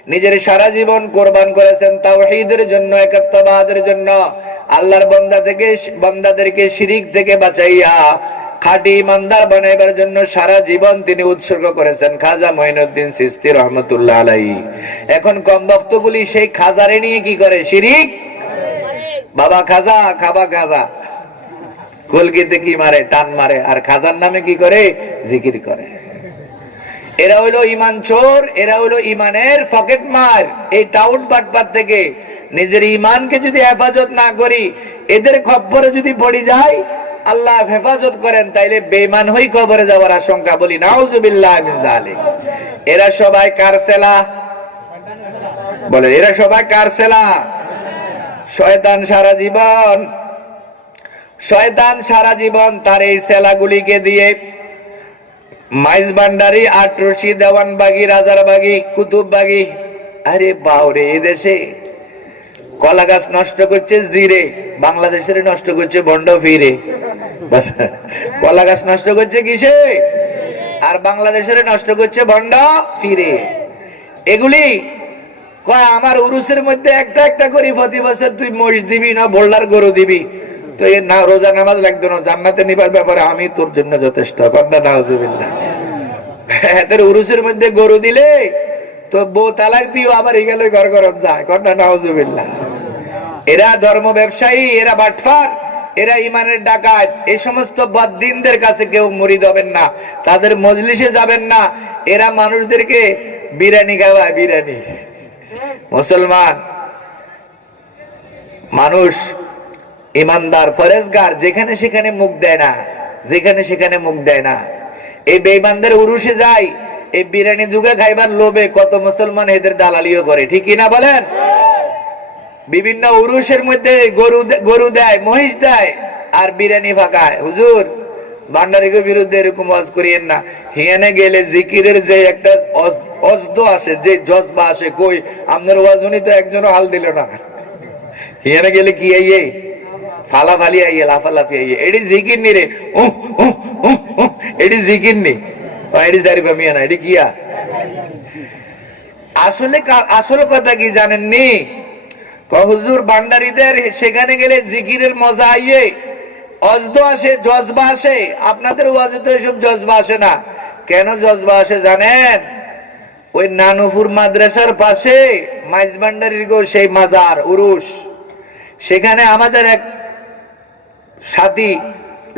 নিজের সারা জীবন কোরবান করেছেন তাওহীদের জন্য, একাত্মবাদের জন্য, আল্লাহর বান্দাদেরকে শিরিক থেকে বাঁচাইয়া খাঁটি ইমানদার বানাইবার জন্য সারা জীবন তিনি উৎসর্গ করেছেন খাজা মঈনুদ্দিন চিশতি রহমাতুল্লাহ আলাইহি। এখন কম বক্তগুলি সেই খাজারে নিয়ে কি করে? শিরিক। বাবা খাজা, খাবা খাজা, কলগিতে কি মারে? টান মারে। আর খাজার নামে কি করে? জিকির করে। এরা হইলো ইমান চোর, এরা হইলো ইমানের পকেট মার। এই টাউট বাটপার থেকে নিজের ইমানকে যদি হেফাজত না করি, এদের খপ্পরে যদি পড়ে যায়, আল্লাহ হেফাজত করেন, তাইলে বেঈমান হই কবরে যাওয়ার আশঙ্কা। বলি নাউজুবিল্লাহ মিন যালিক। এরা সবাই কার সেলা? বলে এরা সবাই কার সেলা? শয়তান সারা জীবন তার এই সেলাগুলিকে দিয়ে মাইজ ভান্ডারি, আটরশি, দেওয়ানবাগি, রাজারবাগি, কুতুববাগি, আরে বাউরে, এদেশে কলা গাছ নষ্ট করছে জিরে, বাংলাদেশের নষ্ট করছে বন্ড ফিরে। কলা গাছ নষ্ট করছে কিসে? আর বাংলাদেশের নষ্ট করছে ভন্ড ফিরে। এগুলি কয় আমার উরুসের মধ্যে একটা একটা করি প্রতি বছর তুই মোষ দিবি না বোল্লার গরু দিবি, তো এ না রোজা নামাজ লাগতো না, জান্নাতে নিবার ব্যাপারে আমি তোর জন্য যথেষ্ট। নাউজুবিল্লাহ। এদের উরুসের মধ্যে গরু দিলে তো বউ তালাক দিও, আবার এগুলো ঘর গরম যায়। কন্যা নাউজুবিল্লাহ। এরা ধর্ম ব্যবসায়ী, এরা বাটফার, এরা ইমানের ডাকাত। এই সমস্ত বদ্দিনদের কাছে কেউ মুরিদ হবেন না, তাদের মজলিসে যাবেন না। এরা মানুষদেরকে বিরিয়ানি খাওয়ায়, বিরিয়ানি। মুসলমান মানুষ ইমানদার, ফরেজগার, যেখানে সেখানে মুখ দেয় না, যেখানে সেখানে মুখ দেয় না। এই বেঈমানদের উরুসে যায়, এই বিরিয়ানি দুগে খাইবার লোভে কত মুসলমান এদের দালালিও করে, ঠিক কিনা বলেন? বিভিন্ন উরুসের মধ্যে গরু দেয়, মহিষ দেয়, আর বিরিয়ানি ফাঁকায়। হুজুর, ভান্ডারিকে বিরুদ্ধে এরকম ওয়াজ করিয়েন না। হিয়ানে গেলে জিকিরের যে একটা অজদ আসে, যে জজবা আসে, কই আপনার ওয়াজ উনি তো একজনও হাল দিল না। হিয়ানে গেলে কি আইয়ে? ফালাফালি আইয়ে, লাফালাফি আইয়ে। এটি জিকির নি রে, এটি জিকির নি, এটি জারিফা মিয়া না, এটি কিয়া? আসলে কথা কি জানেননি? হুজুর, ভান্ডারীদের সেখানে গেলে জিকিরের মজা আইয়ে, অজদ আসে, জজবা আসে। আপনাদের ওয়াজে তো এসব জজবা আসে না। কেন জজবা আসে জানেন? ওই নানুপুর মাদ্রাসার পাশে মাইজ ভান্ডারীর সেই মাজার উরুস, সেখানে আমাদের এক সাথী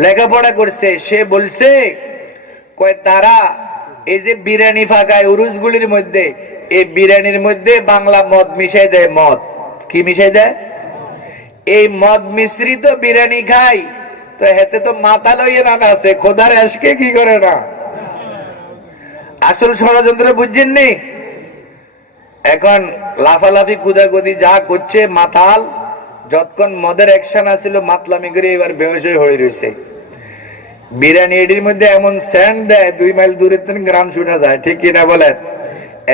লেখাপড়া করছে, সে বলছে কয় তারা এই যে বিরিয়ানি ফাঁকায় উরুসগুলির মধ্যে, এই বিরিয়ানির মধ্যে বাংলা মদ মিশাই দেয়। মদ কি মিশাই দেয়? এই মদ মিশ্রিত বিরিয়ানি খাই, তো হেতে তো মাথা লইয়ে রান্না আছে, খোদার আজকে কি করে না। আসল ষড়যন্ত্র বুঝছেন নি? এখন লাফালাফি কুদাকুদি যা করছে মাতাল, যতক্ষণ মদের অ্যাকশন আসছিল মাতলামি করে এবার বেহোশ হয়ে রয়েছে। বিরিয়ানি এটির মধ্যে এমন স্যান্ড দেয় 2 মাইল দূরে গ্রাম শোনা যায়, ঠিক কিনা বলেন?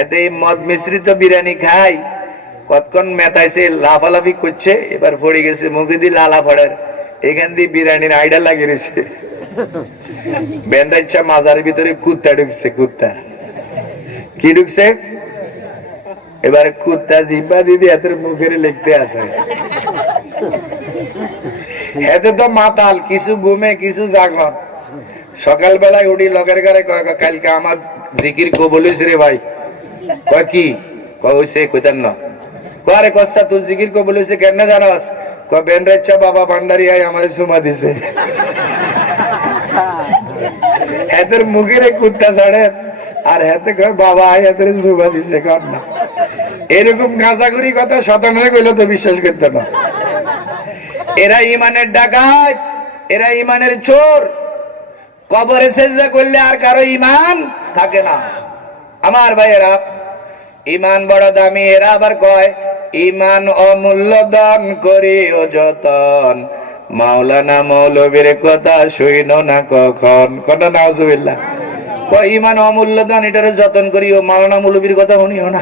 এতে মদ মিশ্রিত বিরিয়ানি খাই, কতক্ষণ মেতাইছে, লাফালাফি করছে, এবার পড়ে গেছে মুখে দিয়ে লালা ফড়ের, এখান দিয়ে বিরিয়ানির আইডা লাগিয়ে রয়েছে। বেন্দাইচ্ছা মাজারের ভিতরে কুত্তা ঢুকছে। কুত্তা কি ঢুকছে? এবার কুত্তা জিব্বা দিদি এদের মুখের লিখতে আছে। এতে তো মাতাল, কিছু ঘুমে কিছু জাগন। সকালবেলায় উঠি লগের ঘরে কয় কালকে আমার জিকির কবুল হইছে রে ভাই। কয় কি? কয় হইছে, কইতেন না। কয় কচ্ছা তোর জিকির কবুল হইছে কেন জানাস? কয় বেন্ডাইচ্ছা বাবা ভান্ডারি আই আমারে চুমা দিছে। এদের মুখের কুত্তা ছাড়ে, আর হাতে কয় বাবা আই এদের চুমা দিছে। কর না, এরকম গাঁজাগুড়ি কথা শতানে কইলে তো বিশ্বাস করতে না। এরা ইমানের ডাকাত, এরা ইমানের চোর। কবরে সেজদা করলে আর কারো ইমান থাকে না। আমার ভাইয়েরা, ইমান বড় দামি। এরা আবার কয় ইমান অমূল্য দান করি ও যতন, মাওলানা মৌলবীর কথা শুইনো না কখন। কোন নাউজুবিল্লাহ। কয় ইমান অমূল্য দান, এটারে যতন করি, ও মাওলানা মৌলবীর কথা শুনিও না।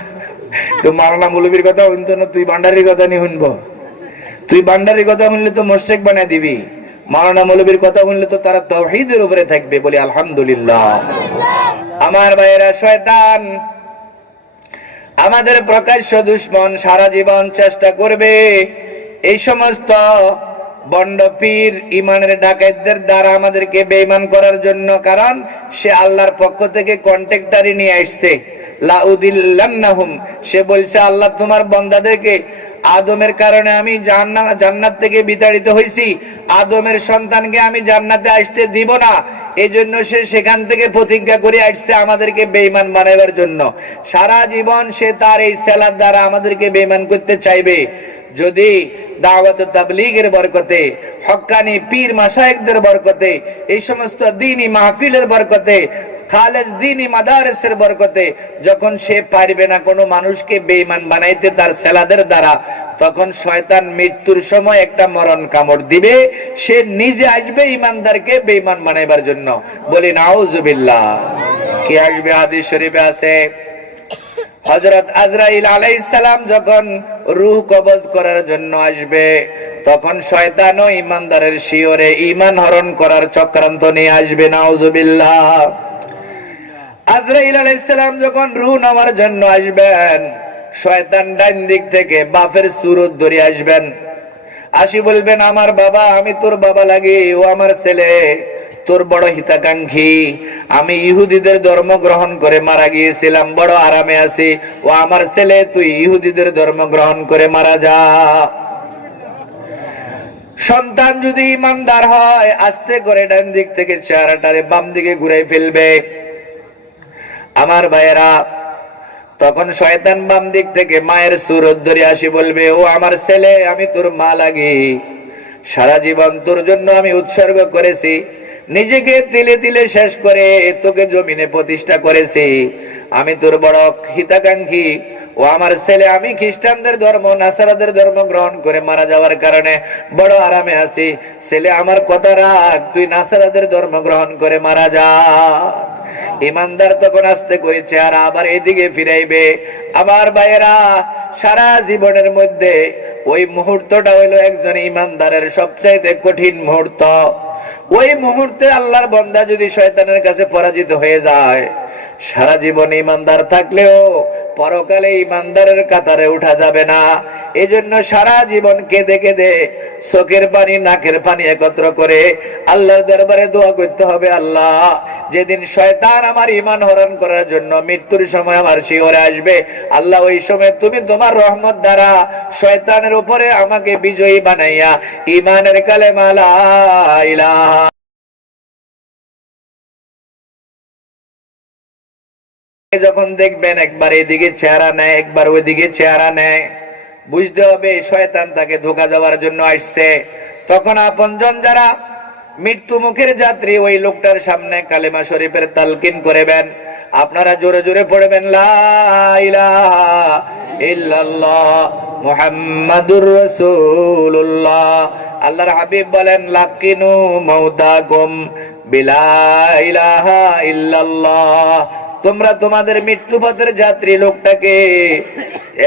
তো মাওলানা মৌলবীর কথা শুনতো না, তুই ভান্ডারির কথা নি শুনবো? তুই ভান্ডারির কথা শুনলে তো মোশরিক বানাই দিবি। মাওলানা মৌলবীর কথা শুনলে তো তারা তাওহীদের উপরে থাকবে। বলি আলহামদুলিল্লাহ। আমার ভাইয়েরা, শয়তান আমাদের প্রকাশ্য দুশ্মন সারা জীবন চেষ্টা করবে এই সমস্ত বন্ড পীর ইমানের ডাকাতদের দ্বারা আমাদেরকে বেঈমান করার জন্য। কারণ সে আল্লাহর পক্ষ থেকে কন্ট্রাক্টরি নিয়ে আসছে, লাউদিল্লান্নাহুম, সে বলছে আল্লাহ তোমার বান্দাদেরকে আদমের কারণে আমি জান্নাত থেকে বিতাড়িত হয়েছি, আদমের সন্তানকে আমি জান্নাতে আসতে দিব না। এই জন্য সে সেখান থেকে প্রতিজ্ঞা করে আসছে আমাদেরকে বেঈমান বানাবার জন্য। সারা জীবন সে তার এই সেলার দ্বারা আমাদেরকে বেঈমান করতে চাইবে। যদি দাওয়াত তাবলীগের বরকতে, হক্কানি পীর মাশায়েখদের বরকতে, এই সমস্ত দ্বীনি মাহফিলের বরকতে, খালেজ দ্বীনি মাদারিসের বরকতে যখন সে পারবে না কোনো মানুষকে বেঈমান বানাইতে তার সেলাদের দ্বারা, তখন শয়তান মৃত্যুর সময় একটা মরণ কামড় দিবে, সে নিজে আসবে ইমানদারকে বেঈমান বানাইবার জন্য। বলি নাউজুবিল্লাহ। কি আসবে? হাদিস শরীফে আছে, হযরত আজরাইল আলাইহিস সালাম যখন রূহ কবজ করার জন্য আসবে, তখন শয়তানও ইমানদারের শিয়রে ঈমান হরণ করার চক্রান্ত নিয়ে আসবে। নাউজুবিল্লাহ। আজরাইল আলাইহিস সালাম যখন রূহ নেওয়ার জন্য আসবেন, শয়তান ডান দিক থেকে বাপের সুরত ধরে আসবেন, আসি বলবেন আমার বাবা, আমি তোর বাবা লাগি, ও আমার ছেলে, তোর বড় হিতাকাঙ্ক্ষী, আমি ইহুদিদের ধর্ম গ্রহণ করে মারা গিয়েছিলাম, বড় আরামে আছি, ও আমার ছেলে তুই ইহুদিদের ধর্ম গ্রহণ করে মারা যা। সন্তান যদি ইমানদার হয় আস্তে করে ডান দিক থেকে চেহারাটারে বাম দিকে ঘুরে ফেলবে। আমার ভাইয়েরা, তখন শয়তান বাম দিক থেকে মায়ের সুরত ধরে আসি বলবে, ও আমার ছেলে, আমি তোর মা লাগি, সারা জীবন তোর জন্য আমি উৎসর্গ করেছি, নিজেকে তিলে তিলে শেষ করে তোকে জমিনে প্রতিষ্ঠা করেছি, আমি তোর বড় হিতাকাঙ্ক্ষী। ও আমার ছেলে, আমি খ্রিস্টানদের ধর্ম নাসারাদের ধর্ম গ্রহণ করে মারা যাওয়ার কারণে বড় আরামে আছি, ছেলে আমার কথা রাখ, তুই নাসারাদের ধর্ম গ্রহণ করে মারা যা। ইমানদার তখন আস্তে করে চেহারা আবার এদিকে ফিরাইবে। আমার ভাইয়েরা, সারা জীবনের মধ্যে ওই মুহূর্তটা হইলো একজন ইমানদারের সবচাইতে কঠিন মুহূর্ত। ওই মুহূর্তে আল্লাহর বান্দা যদি শয়তানের কাছে পরাজিত হয়ে যায়, সারা জীবন ইমানদার থাকলেও পরকালে ইমানদারের কাতারে উঠা যাবে না। এজন্য সারা জীবন কেঁদে কেঁদে চোখের পানি নাকের পানি একত্র করে আল্লাহর দরবারে দোয়া করতে হবে, আল্লাহ যেদিন শয়তান আমার ঈমান হরণ করার জন্য মৃত্যুর সময় আমার শিহরে আসবে, আল্লাহ ওই সময় তুমি তোমার রহমত দ্বারা শয়তানের উপরে আমাকে বিজয়ী বানাইয়া ঈমানের কালেমা লা ইলাহা। যখন দেখবেন একবার এদিকে চেহারা নেয়, একবার ওইদিকে চেহারা নেয়, বুঝতে হবে শয়তান তাকে ধোঁকা দেওয়ার জন্য আসছে। তখন আপনজন যারা মৃত্যু মুখের যাত্রী, ওই লোকটার সামনে কালেমা শরীফের তালকিন করবেন, আপনারা জোরে জোরে পড়বেন লা ইলাহা ইল্লাল্লাহ মুহাম্মাদুর রাসূলুল্লাহ। আল্লাহর হাবিব বলেন, লাকিনু মাউতাকুম বিলা ইলাহা ইল্লাল্লাহ। তোমরা তোমাদের মৃত্যু পথের যাত্রী লোকটাকে,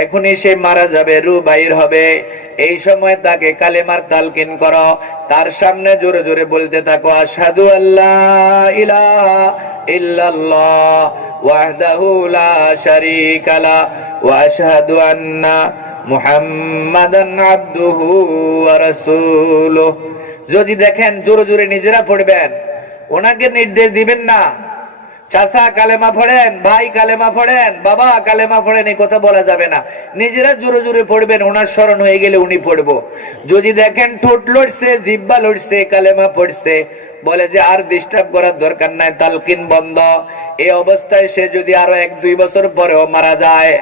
এখনই সে মারা যাবে, রূহ বাইর হবে, এই সময় তাকে কালেমার তালকিন করো, তার সামনে জোরে জোরে বলতে থাকো, আশহাদু আল্লা ইলাহা ইল্লাল্লাহ ওয়াহদাহু লা শারীকা লা ওয়া আশহাদু আন্না মুহাম্মাদান আবদুহু ওয়া রাসূলুহু। যদি দেখেন জোরে জোরে নিজেরা পড়বেন, ওনাকে নির্দেশ দিবেন না, চাচা কালেমা পড়েন, ভাই কালেমা পড়েন, বাবা কালেমা পড়েন, এই কথা বলা যাবে না। নিজেরা জোরে জোরে পড়বেন, ওনার স্মরণ হয়ে গেলে উনি পড়বো। যদি দেখেন ঠোঁট লড়ছে, জিহ্বা লড়ছে, কালেমা পড়ছে, বলে যে আর ডিস্টার্ব করার দরকার নাই, তালকিন বন্ধ। এই অবস্থায় সে যদি আরো 1-2 বছর পরেও মারা যায়,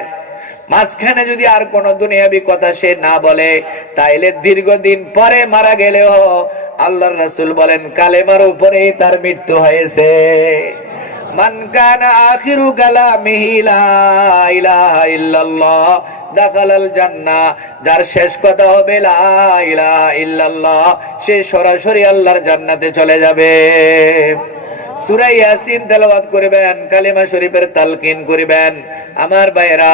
মাঝখানে যদি আর কোন দুনিয়াবি কথা সে না বলে, তাইলে দীর্ঘদিন পরে মারা গেলেও আল্লাহর রাসূল বলেন কালেমার উপরেই তার মৃত্যু হয়েছে। মান কানা আখিরু কালামিহি লা ইলাহা ইল্লাল্লাহ দাখালাল জান্নাহ। যার শেষ কথা হবে লা ইলাহা ইল্লাল্লাহ, সে সরাসরি আল্লাহর জান্নাতে চলে যাবে। সূরা ইয়াসিন তেলাওয়াত করবেন, কালেমা শরীফের তালকিন করবেন। আমার ভাইরা,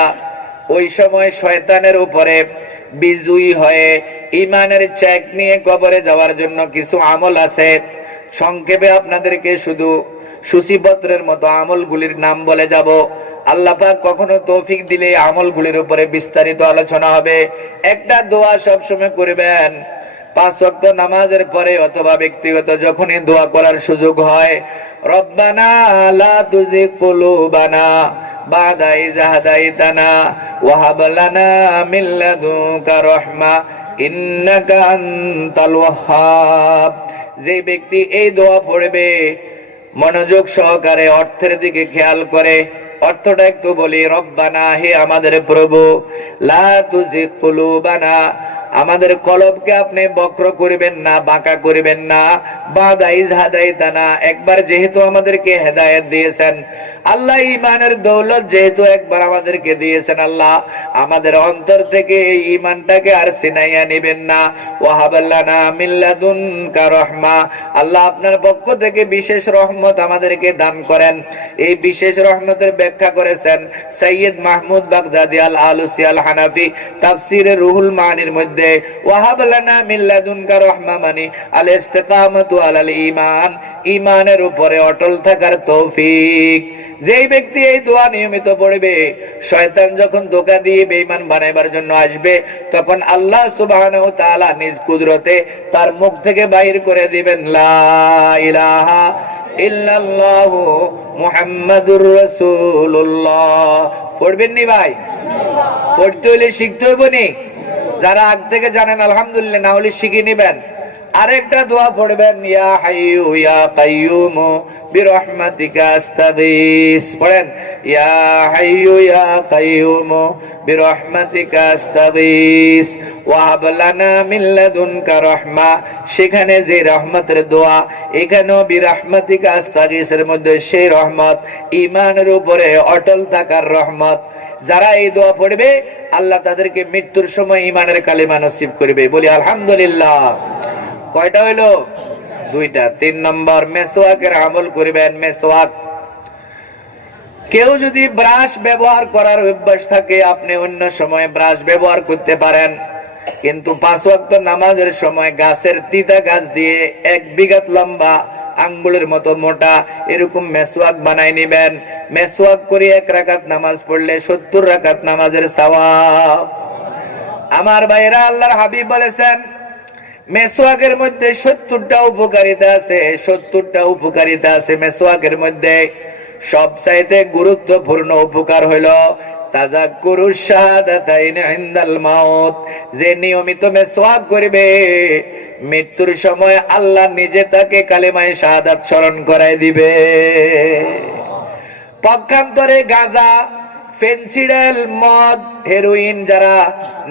ওই সময় শয়তানের উপরে বিজয়ী হয়ে ঈমানের চেক নিয়ে কবরে যাওয়ার জন্য কিছু আমল আছে। সংক্ষেপে আপনাদেরকে শুধু সূচিপত্রের মতো আমলগুলির নাম বলে যাব। আল্লাহ পাক কখনো তৌফিক দিলে আমলগুলির উপরে বিস্তারিত আলোচনা হবে। একটা দোয়া সবসময় করবেন, 5 ওয়াক্ত নামাজের পরে অথবা ব্যক্তিগত যখনই দোয়া করার সুযোগ হয়, রব্বানা লা তুজিগ কুলুবানা বাদা ইয হাদাইতানা ওয়া হাব লানা মিন লাদুনকা রাহমা ইন্নাকা আনতাল ওয়াহ্হাব। যে ব্যক্তি এই দোয়া পড়বে মনোযোগ সহকারে, অর্থের দিকে খেয়াল করে, অর্থটা একটু বলি, রব্বানা হে আমাদের প্রভু, লা তুজিগ কুলুবানা আমাদের কলবকে আপনি বক্র করবেন না, বাঁকা করবেন না, বাদা ইয হাদাইতানা একবার যেহেতু আমাদেরকে হেদায়েত দিয়েছেন আল্লাহ, ঈমানের দৌলত যেহেতু একবার আমাদেরকে দিয়েছেন আল্লাহ, আমাদের অন্তর থেকে এই ঈমানটাকে আর ছিনাইয়া নেবেন না। ওয়া হাব লানা মিন লাদুনকা রাহমা আল্লাহ আপনার পক্ষ থেকে বিশেষ রহমত আমাদেরকে দান করেন। এই বিশেষ রহমতের ব্যাখ্যা করেছেন সৈয়দ মাহমুদ বাগদাদি আল আলুসি আল হানাফি তাফসীরে রুহুল মানির মধ্যে। ওয়া হাব লানা মিন লাদুনকা রাহমা মানে আল ইস্তিকামাতু আলাল ঈমান, ঈমানের উপরে অটল থাকার তৌফিক। যেই ব্যক্তি এই দোয়া নিয়মিত পড়বে, শয়তান যখন ধোঁকা দিয়ে বেঈমান বানাইবার জন্য আসবে, তখন আল্লাহ সুবহানাহু ওয়া তাআলা নিজ কুদরতে তার মুখ থেকে বাহির করে দিবেন লা ইলাহা ইল্লাল্লাহু মুহাম্মাদুর রাসূলুল্লাহ। পড়বেন নি ভাই? পড়তে হইলে শিখতে হইব নি? যারা আগ থেকে জানেন আলহামদুলিল্লাহ, না হলে শিখে নিবেন। আরেকটা দোয়া পড়বেন, ইয়া হাইয়ু ইয়া কাইয়ুম বিরহমাতিকা আস্তাগীস। পড়েন, ইয়া হাইয়ু ইয়া কাইয়ুম বিরহমাতিকা আস্তাগীস ওয়া হাব লানা মিন লাদুনকা রাহমা। সেখানে যে রহমতের দোয়া, এখানেও বিরহমাতিকা আস্তাগীসের মধ্যে সেই রহমত, ঈমানের উপরে অটল থাকার রহমত। যারা এই দোয়া পড়বে আল্লাহ তাদেরকে মৃত্যুর সময় ঈমানের কালিমা নসিব করবে। বলি আলহামদুলিল্লাহ। কয়টা হইলো? 2টা। 3 নম্বর, মেসওয়াকের আমল করবেন। মেসওয়াক, কেউ যদি ব্রাশ ব্যবহার করার অভ্যাস থাকে, আপনি অন্য সময় ব্রাশ ব্যবহার করতে পারেন, কিন্তু 5 ওয়াক্ত নামাজের সময় গাছের তিতা গাছ দিয়ে 1 বিঘাত লম্বা, আঙ্গুলের মতো মোটা এরকম মেসওয়াক বানাই নিবেন। মেসওয়াক করে 1 রাকাত নামাজ পড়লে 70 রাকাত নামাজের সওয়াব। আমার ভাইরা, আল্লাহর হাবিব বলেছেন মেসওয়াকের মধ্যে 70টা উপকারিতা আছে। 70টা উপকারিতা আছে মেসওয়াকের মধ্যে। সবচাইতে গুরুত্বপূর্ণ উপকার হলো তাযাক্কুরুশ শাহাদাতাইন ইনদাল মাউত। যে নিয়মিত মেসওয়াক করবে, মৃত্যুর সময় আল্লাহ নিজে তাকে কালেমায়ে শাহাদাত স্মরণ করায় দিবে। পক্ষান্তরে গাঁজা, ফেনসিডেল, মদ, হেরোইন, যারা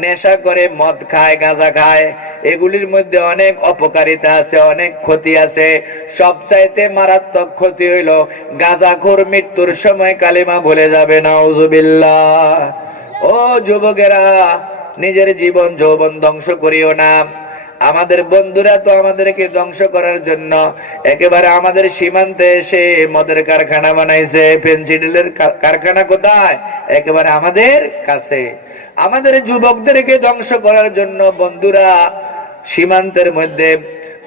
নেশা করে, মদ খায়, গাঁজা খায়, এগুলির মধ্যে অনেক অপকারিতা আছে, অনেক ক্ষতি আছে। সবচাইতে মারাত্মক ক্ষতি হইল গাঁজাখোর মৃত্যুর সময় কালিমা ভুলে যাবে, নাউজুবিল্লাহ। ও যুবকেরা, নিজের জীবন যৌবন ধ্বংস করিও না। আমাদের বন্ধুরা তো আমাদেরকে ধ্বংস করার জন্য একেবারে আমাদের সীমান্তে এসে মদের কারখানা বানাইছে। ফেনসিডিলের কারখানা কোথায়? একেবারে আমাদের কাছে। আমাদের যুবকদেরকে ধ্বংস করার জন্য বন্ধুরা সীমান্তের মধ্যে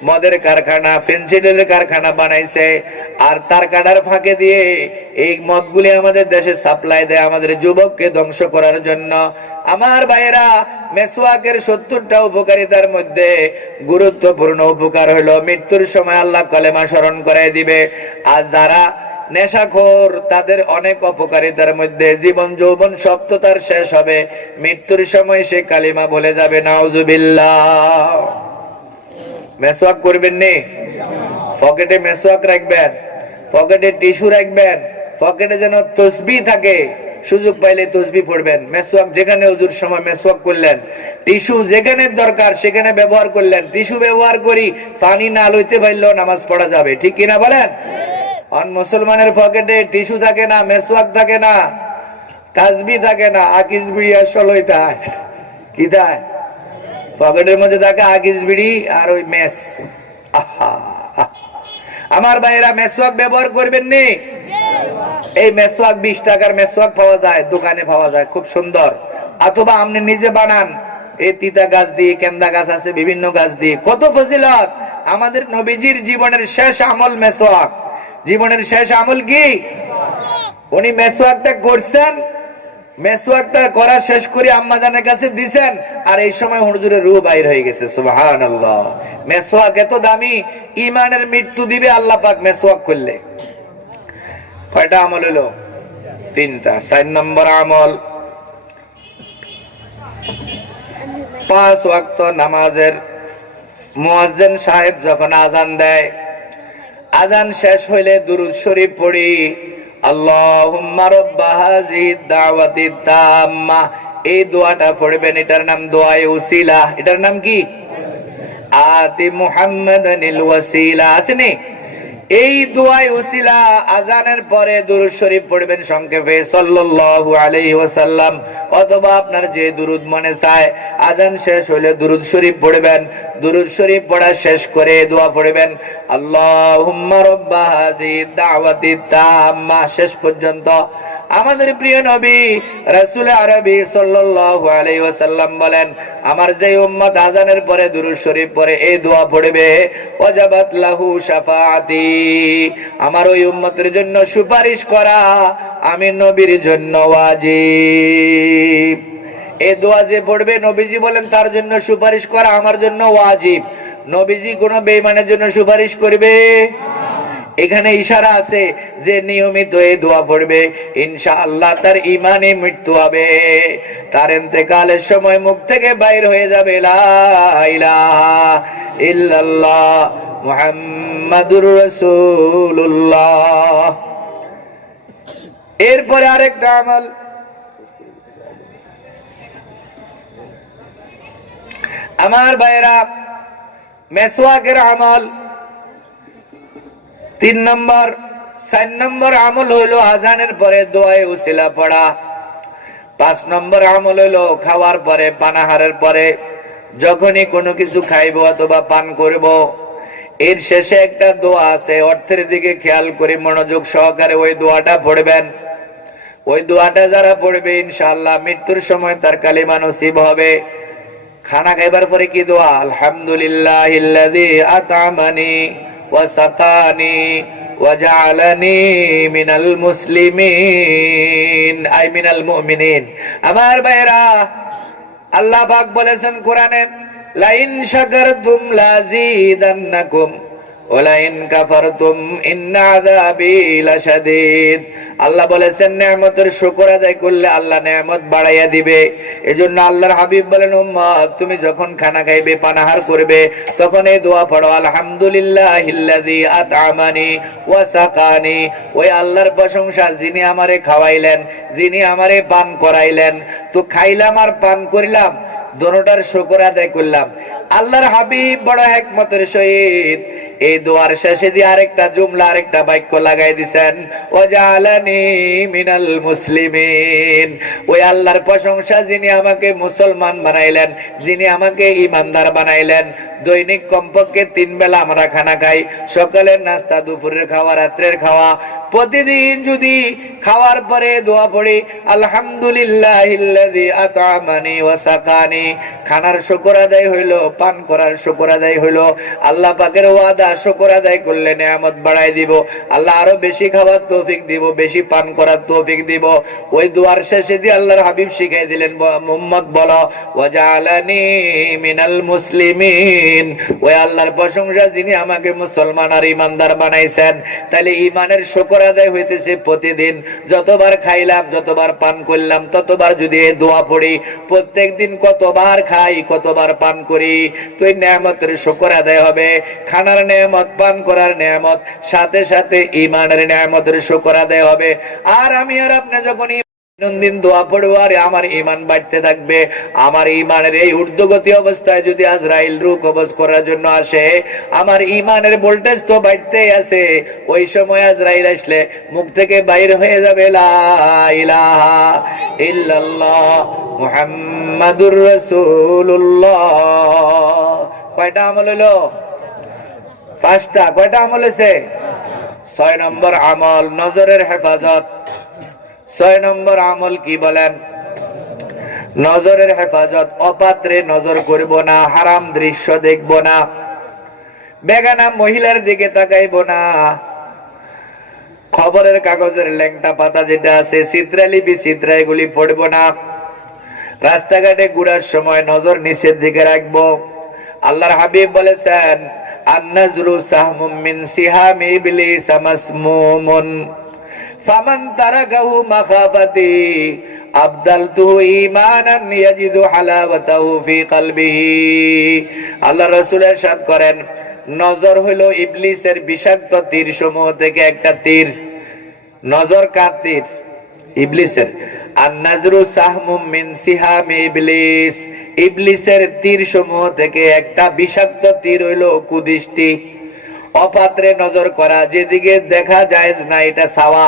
মদের কারখানা, ফেনসিডিলের কারখানা বানাইছে, আর তার কাটার ফাঁকে দিয়ে এই মদগুলি আমাদের দেশে সাপ্লাই দেয় আমাদের যুবককে ধ্বংস করার জন্য। আমার ভাইয়েরা, মেসওয়াকের 70টা উপকারিতার মধ্যে গুরুত্বপূর্ণ উপকার হলো মৃত্যুর সময় আল্লাহ কালেমা স্মরণ করায় দিবে। আর যারা নেশাখোর, তাদের অনেক অপকারিতার মধ্যে জীবন যৌবন সব তো তার শেষ হবে, মৃত্যুর সময় সে কালিমা ভুলে যাবে, নাউজুবিল্লাহ। মেসওয়াক করবেন নি? পকেটে মেসওয়াক রাখবেন, পকেটে টিস্যু রাখবেন, পকেটে যেন তসবিহ থাকে, সুযোগ পাইলে তসবিহ পড়বেন। মেসওয়াক যেখানে ওযুর সময় মেসওয়াক করলেন, টিস্যু যেখানে দরকার সেখানে ব্যবহার করলেন। টিস্যু ব্যবহার করি, পানি না লইতে পারলেও নামাজ পড়া যাবে, ঠিক কিনা বলেন? অন মুসলমানের পকেটে টিস্যু থাকে না, মেসওয়াক থাকে না, তাসবিহ থাকে না, আকিস বিড়ি আর সলই থাকে। কি থাকে? পকেটের মধ্যে থাকে আকিস বিড়ি আর ওই মেস। আহা, আমার ভাইয়েরা, মেসওয়াক ব্যবহার করবেন নি? এই মেসওয়াক 20 টাকার মেসওয়াক পাওয়া যায়, দোকানে পাওয়া যায়, খুব সুন্দর। অথবা আপনি নিজে বানান, এই তিতা গাছ দিয়ে, কেন্দা গাছ আছে, বিভিন্ন গাছ দিয়ে, কত ফজিলত। আমাদের নবীজির জীবনের শেষ আমল মেসওয়াক। জীবনের শেষ আমল কি? উনি মেসওয়াকটা করছেন, মেসওয়াকটা করা শেষ করে আম্মাজানের কাছে দিছেন, আর এই সময় হুজুরের রূহ বাইর হয়ে গেছে। সুবহানাল্লাহ। মেসওয়াক এত দামি, ঈমানের মৃত্যু দিবে আল্লাহ পাক মেসওয়াক করলে। কয়টা আমল হলো? তিনটা। 4 নম্বর আমল, 5 ওয়াক্ত নামাজের মুয়াজ্জিন সাহেব যখন আজান দেয়, আজান শেষ হইলে দুরূদ শরীফ পড়ি। আল্লাহুম্মা রাব্বা হাযিহি দাওয়াতি তাম্মা, এই দোয়াটা পড়বেন। এটার নাম দোয়ায়ে উসিলা। এটার নাম কি? আতি মুহাম্মাদানিল ওয়াসিলা। আসেনি? এই দোয়ায়ে উসিলা আজানের পরে দুরূদ শরীফ পড়বেন সংক্ষেপে সাল্লাল্লাহু আলাইহি ওয়াসাল্লাম, অথবা আপনার যে দুরূদ মনে চায়। আজান শেষ হলে দুরূদ শরীফ পড়বেন। দুরূদ শরীফ পড়া শেষ করে দোয়া পড়বেন, আল্লাহুম্মা রাব্বা হাযিহি দাওয়াতি তাম্মা, শেষ পর্যন্ত। আমাদের প্রিয় নবী রাসূল আরবি সাল্লাল্লাহু আলাইহি ওয়াসাল্লাম বলেন, আমার যে উম্মত আজানের পরে দুরূদ শরীফ পড়ে এই দোয়া পড়বে, ওয়াজাবাত লাহু শাফাআতি, আমার ওই উম্মতের জন্য সুপারিশ করা আমি নবীর জন্য ওয়াজিব। এই দোয়া যে পড়বে, নবীজি বলেন তার জন্য সুপারিশ করা আমার জন্য ওয়াজিব। নবীজি কোন বেঈমানের জন্য সুপারিশ করবে? এখানে ইশারা আছে যে নিয়মিত এই দোয়া পড়বে, ইনশাআল্লাহ তার ঈমানে মৃত্যু হবে। তার ইন্তেকালের সময় মুখ থেকে বাইর হয়ে যাবে লা ইলাহা ইল্লাল্লাহ মুহাম্মাদুর রাসূলুল্লাহ। এরপরে আরেকটা আমল, আমার ভাইরা, মেসওয়াকের আমল 3 নম্বর। 4 নম্বর আমল হইল আজানের পরে দোয়ায়ে উসিলা পড়া। 5 নম্বর আমল হইল খাওয়ার পরে, পানাহারের পরে, যখনই কোনো কিছু খাইব অথবা পান করব, এর শেষে একটা দোয়া আছে, অর্থের দিকে খেয়াল করে মনোযোগ সহকারে ওই দোয়াটা পড়বেন। ওই দোয়াটা যারা পড়বে ইনশাআল্লাহ মৃত্যুর সময় তার কালিমা নসিব হবে। খানা খাইবার পরে কি দোয়া? আলহামদুলিল্লাহিল্লাযী আত'আমানি ওয়া সাকানি ওয়া জাআলানি মিনাল মুসলিমিন, আই মিনাল মুমিনিন। আমার ভাইরা, আল্লাহ পাক বলেছেন কোরআনে, লাইন শাকারতুম লাযীদান্নাকুম ওয়া লাইন কাফারতুম ইন্না আযাবি লাশাদীদ। আল্লাহ বলেছেন নিয়ামতের শুকর আদায় করলে আল্লাহ নিয়ামত বাড়াইয়া দিবে। এজন্য আল্লাহর হাবিব বলেন, উম্মত তুমি যখন খানা খাইবে, পানাহার করবে, তখন এই দোয়া পড়ো, আলহামদুলিল্লাহিল্লাযী আত'আমানি ওয়া সাকানি। ওই আল্লাহর প্রশংসা যিনি আমারে খাওয়াইলেন, যিনি আমারে পান করাইলেন। তো খাইলাম আর পান করিলাম, দোনোটার শুকর আদায় করলাম। আল্লাহর হাবিব বড় হিকমতের সহিত এই দোয়ার শেষে দিয়ে আরেকটা জুমলা, আরেকটা বাক্য লাগাই দিবেন, ওয়াজআলানি মিনাল মুসলিমিন। ওই আল্লাহর প্রশংসা যিনি আমাকে মুসলমান বানাইলেন, যিনি আমাকে ঈমানদার বানাইলেন। দৈনিক কমপক্ষে 3 বেলা আমরা খানা খাই, সকালের নাস্তা, দুপুরের খাওয়া, রাত্রের খাওয়া। প্রতিদিন যদি খাওয়ার পরে দোয়া পড়ি, আলহামদুলিল্লাহিল্লাযী আত'আমানি ওয়া সাকানি, খানার শুকর আদায় হইল, পান করার শুকর আদায় হইল। আল্লাহ পাকের ওয়াদা, শুকর আদায় করলে নিয়ামত বাড়াই দিব, আল্লাহ আরো বেশি খাওয়ার তৌফিক দিব, বেশি পান করার তৌফিক দিব। ওই দুয়ার শেষে দিয়ে আল্লাহর হাবিব শিখাই দিলেন, মুহাম্মদ বলো, ওয়াজআলানি মিনাল মুসলিমিন। ওই আল্লাহর প্রশংসা যিনি আমাকে মুসলমান আর ঈমানদার বানাইছেন। তাহলে ঈমানের শুকর আদায় হইতেছে প্রতিদিন। যতবার খাইলাম, যতবার পান করলাম, ততবার যদি এই দোয়া পড়ি, প্রত্যেকদিন কতবার খাই, কতবার পান করি, তো এই নিয়ামতের শুকর আদায় হবে। খানার নিয়ামত, পান করার নিয়ামত, সাথে সাথে ঈমানের নিয়ামতের শুকর আদায় হবে। আর আমি আর আপনি যখন দিন দোয়া পড়বো, আর আমার ঈমান বাড়তে থাকবে। আমার ঈমানের এই ঊর্ধ্বগতি অবস্থায় যদি আজরাইল রূহ কবজ করার জন্য আসে, আমার ঈমানের ভোল্টেজ তো বাড়তেই আছে। ওই সময় আজরাইল আসলে মুখ থেকে বাইর হয়ে যাবে লা ইলাহা ইল্লাল্লাহ মুহাম্মাদুর রাসূলুল্লাহ। কয়টা আমল হলো? 5টা। কয়টা আমল হয়েছে? 6 নম্বর আমল নজরের হেফাজত। 6 নম্বর আমল কি বলেন? নজরের হেফাজত। অপাত্রে নজর করব না, হারাম দৃশ্য দেখব না, বেগানা মহিলার দিকে তাকাইব না, খবরের কাগজের ল্যাংটা পাতা যেটা আছে, চিত্রালিপি চিত্রা, এগুলি পড়বো না। রাস্তাঘাটে ঘোরার সময় নজর নিচের দিকে রাখবো। আল্লাহর হাবিব বলেছেন, আন-নাজরু সাহমুম মিন সিহামি ইবলিস মাসমুমুন ফামান তারাকাহু মাখাফাতি আবদালতুহু ঈমানান ইয়াজিদু হালাওয়াতাহু ফি কলবিহি। আল্লাহ রাসূল ইরশাদ করেন, নজর হলো ইবলিসের বিষাক্ত তীর সমূহ থেকে একটা তীর। নজর কার তীর? ইবলিসের। আন-নাজরু সাহমুম মিন সিহামি ইবলিস, ইবলিসের তীর সমূহ থেকে একটা বিষাক্ত তীর হইল কুদৃষ্টি। অপাত্রে নজর করা, যেদিকে দেখা যায় না, এটা সাওয়া।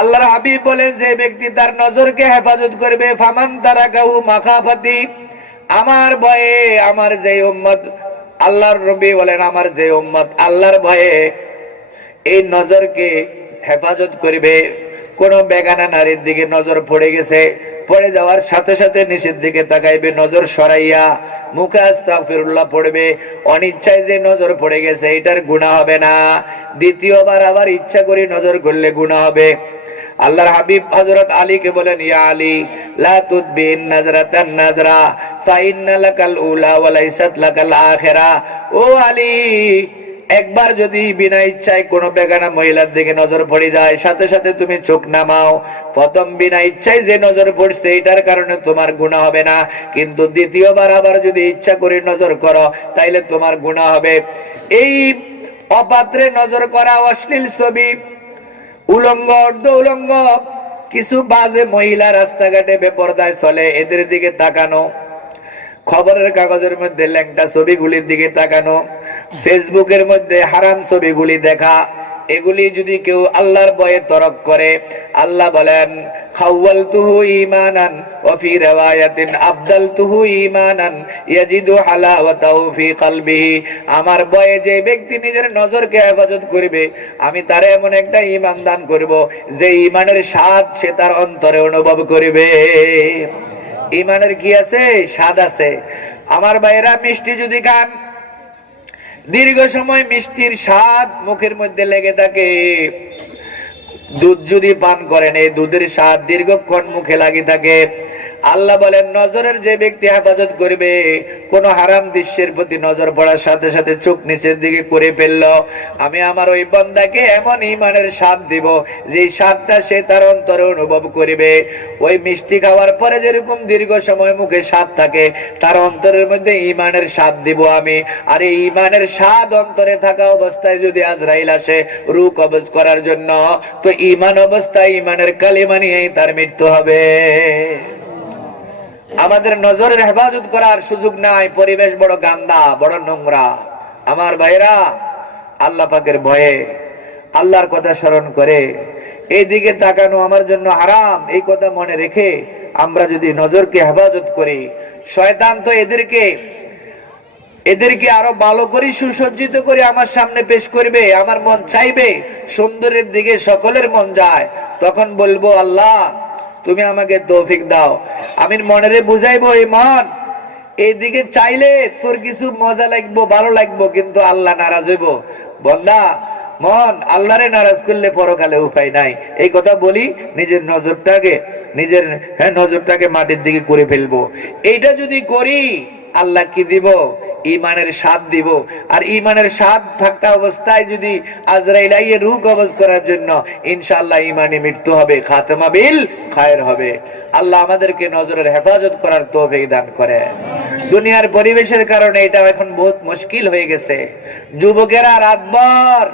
আল্লাহর হাবিব বলেন, যে ব্যক্তি তার নজরকে হেফাজত করবে, ফামান তারাকাহু মাখাফাতি, আমার ভয়ে, আমার যে উম্মত, আল্লাহর নবী বলেন, আমার যে উম্মত আল্লাহর ভয়ে এই নজরকে হেফাজত করবে। কোন বেগানা নারীর দিকে নজর পড়ে গেছে, পড়ে যাওয়ার সাথে সাথে নিচের দিকে তাকাইবে, নজর সরাইয়া মুখে আস্তাগফিরুল্লাহ পড়বে। অনিচ্ছায় যে নজর পড়ে গেছে, এটার গুনাহ হবে না। দ্বিতীয়বার আবার ইচ্ছা করে নজর করলে গুনাহ হবে। আল্লাহর হাবিব হযরত আলীকে বলেন, ইয়া আলী লা তুদবিন নাজরাতান নাজরা ফা ইন্না লাকাল উলা ওয়া লাইসাত লাকাল আখিরা। ও আলী, একবার যদি বিনা ইচ্ছায় কোনো বেগানা মহিলার দিকে নজর পড়ে যায়, সাথে সাথে তুমি চোখ নামাও, প্রথম বিনা ইচ্ছায় যে নজর পড়ছে এটার কারণে তোমার গুনাহ হবে না, কিন্তু দ্বিতীয়বার আবার যদি ইচ্ছা করে নজর করো তাইলে তোমার গুনাহ হবে। এই অপাত্রে নজর করা, অশ্লীল ছবি, উলঙ্গ অর্ধ উলঙ্গ কিছু বাজে মহিলা রাস্তাঘাটে বেপরদায় চলে, এদের দিকে তাকানো, খবরের কাগজের মধ্যে ল্যাংটা ছবিগুলির দিকে তাকানো, ফেসবুকের মধ্যে হারাম ছবিগুলি দেখা, এগুলি যদি কেউ আল্লাহর ভয়ে তরক করে, আল্লাহ বলেন, খাওয়ালতুহু ঈমানান ওয়া ফি রিওয়ায়াতিন আবদালতুহু ঈমানান ইয়াজিদু হালাওয়াতাহু ফি কলবিহি। আমার ভয়ে যে ব্যক্তি নিজের নজরকে হেফাজত করবে, আমি তারে এমন একটা ঈমান দান করব যে ঈমানের স্বাদ সে তার অন্তরে অনুভব করবে। ঈমানের কি আছে? স্বাদ আছে। আমার ভাইরা, মিষ্টি যদি খান, দীর্ঘ সময় মিষ্টির স্বাদ মুখের মধ্যে লেগে থাকে, দুধ যদি পান করেন, এই দুধের স্বাদ দীর্ঘক্ষণ মুখে লাগি থাকে। আল্লাহ বলেন, নজরের যে ব্যক্তি হেফাজত করবে, কোন হারাম দৃশ্যের প্রতি নজর পড়ার সাথে সাথে চোখ নিচের দিকে করে ফেলল, আমি আমার ওই বান্দাকে এমন ঈমানের স্বাদ দিব যে স্বাদটা সে তার অন্তরে অনুভব করবে। ওই মিষ্টি খাওয়ার পরে যেরকম দীর্ঘ সময় মুখে স্বাদ থাকে, তার অন্তরের মধ্যে ঈমানের স্বাদ দিব আমি। আর এই ঈমানের স্বাদ অন্তরে থাকা অবস্থায় যদি আজরাইল আসে রূহ কবজ করার জন্য, তো ঈমান অবস্থায় ঈমানের কালিমা নিয়েই তার মৃত্যু হবে। আমাদের নজরের হেফাজত করার সুযোগ নাই, পরিবেশ বড় গান্দা, বড় নোংরা। আমার ভাইরা, আল্লাহ পাকের ভয়ে আল্লাহর কথা স্মরণ করে এই দিকে তাকানো আমার জন্য হারাম, এই কথা মনে রেখে আমরা যদি নজরকে হেফাজত করি, শয়তান তো এদেরকে আরো ভালো করে সুসজ্জিত করে আমার সামনে পেশ করবে। আমার মন চাইবে সুন্দরের দিকে, সকলের মন যায়, তখন বলবো, আল্লাহ তুমি আমাকে তৌফিক দাও। আমি মনেরে বুঝাইবো, এই মন এইদিকে চাইলে তোর কিছু মজা লাগবো, ভালো লাগবো, কিন্তু আল্লাহ নারাজ হইব। বন্দা, মন আল্লাহরে নারাজ করলে পরকালে উপায় নাই। এই কথা বলি, নিজের নজরটাকে মাটির দিকে করে ফেলবো। এইটা যদি করি, আল্লাহ কি দিব? ঈমানের স্বাদ দিব। আর ঈমানের স্বাদ থাকা অবস্থায় যদি আজরাইল আইয়ে রূহ কবজ করার জন্য, ইনশাআল্লাহ ঈমানে মৃত্যু হবে, খাতেমা বিল খায়ের হবে। আল্লাহ আমাদেরকে নজরের হেফাজত করার তৌফিক দান করে। দুনিয়ার পরিবেশের কারণে এটা এখন বহুত মুশকিল হয়ে গেছে। যুবকেরা রাতভর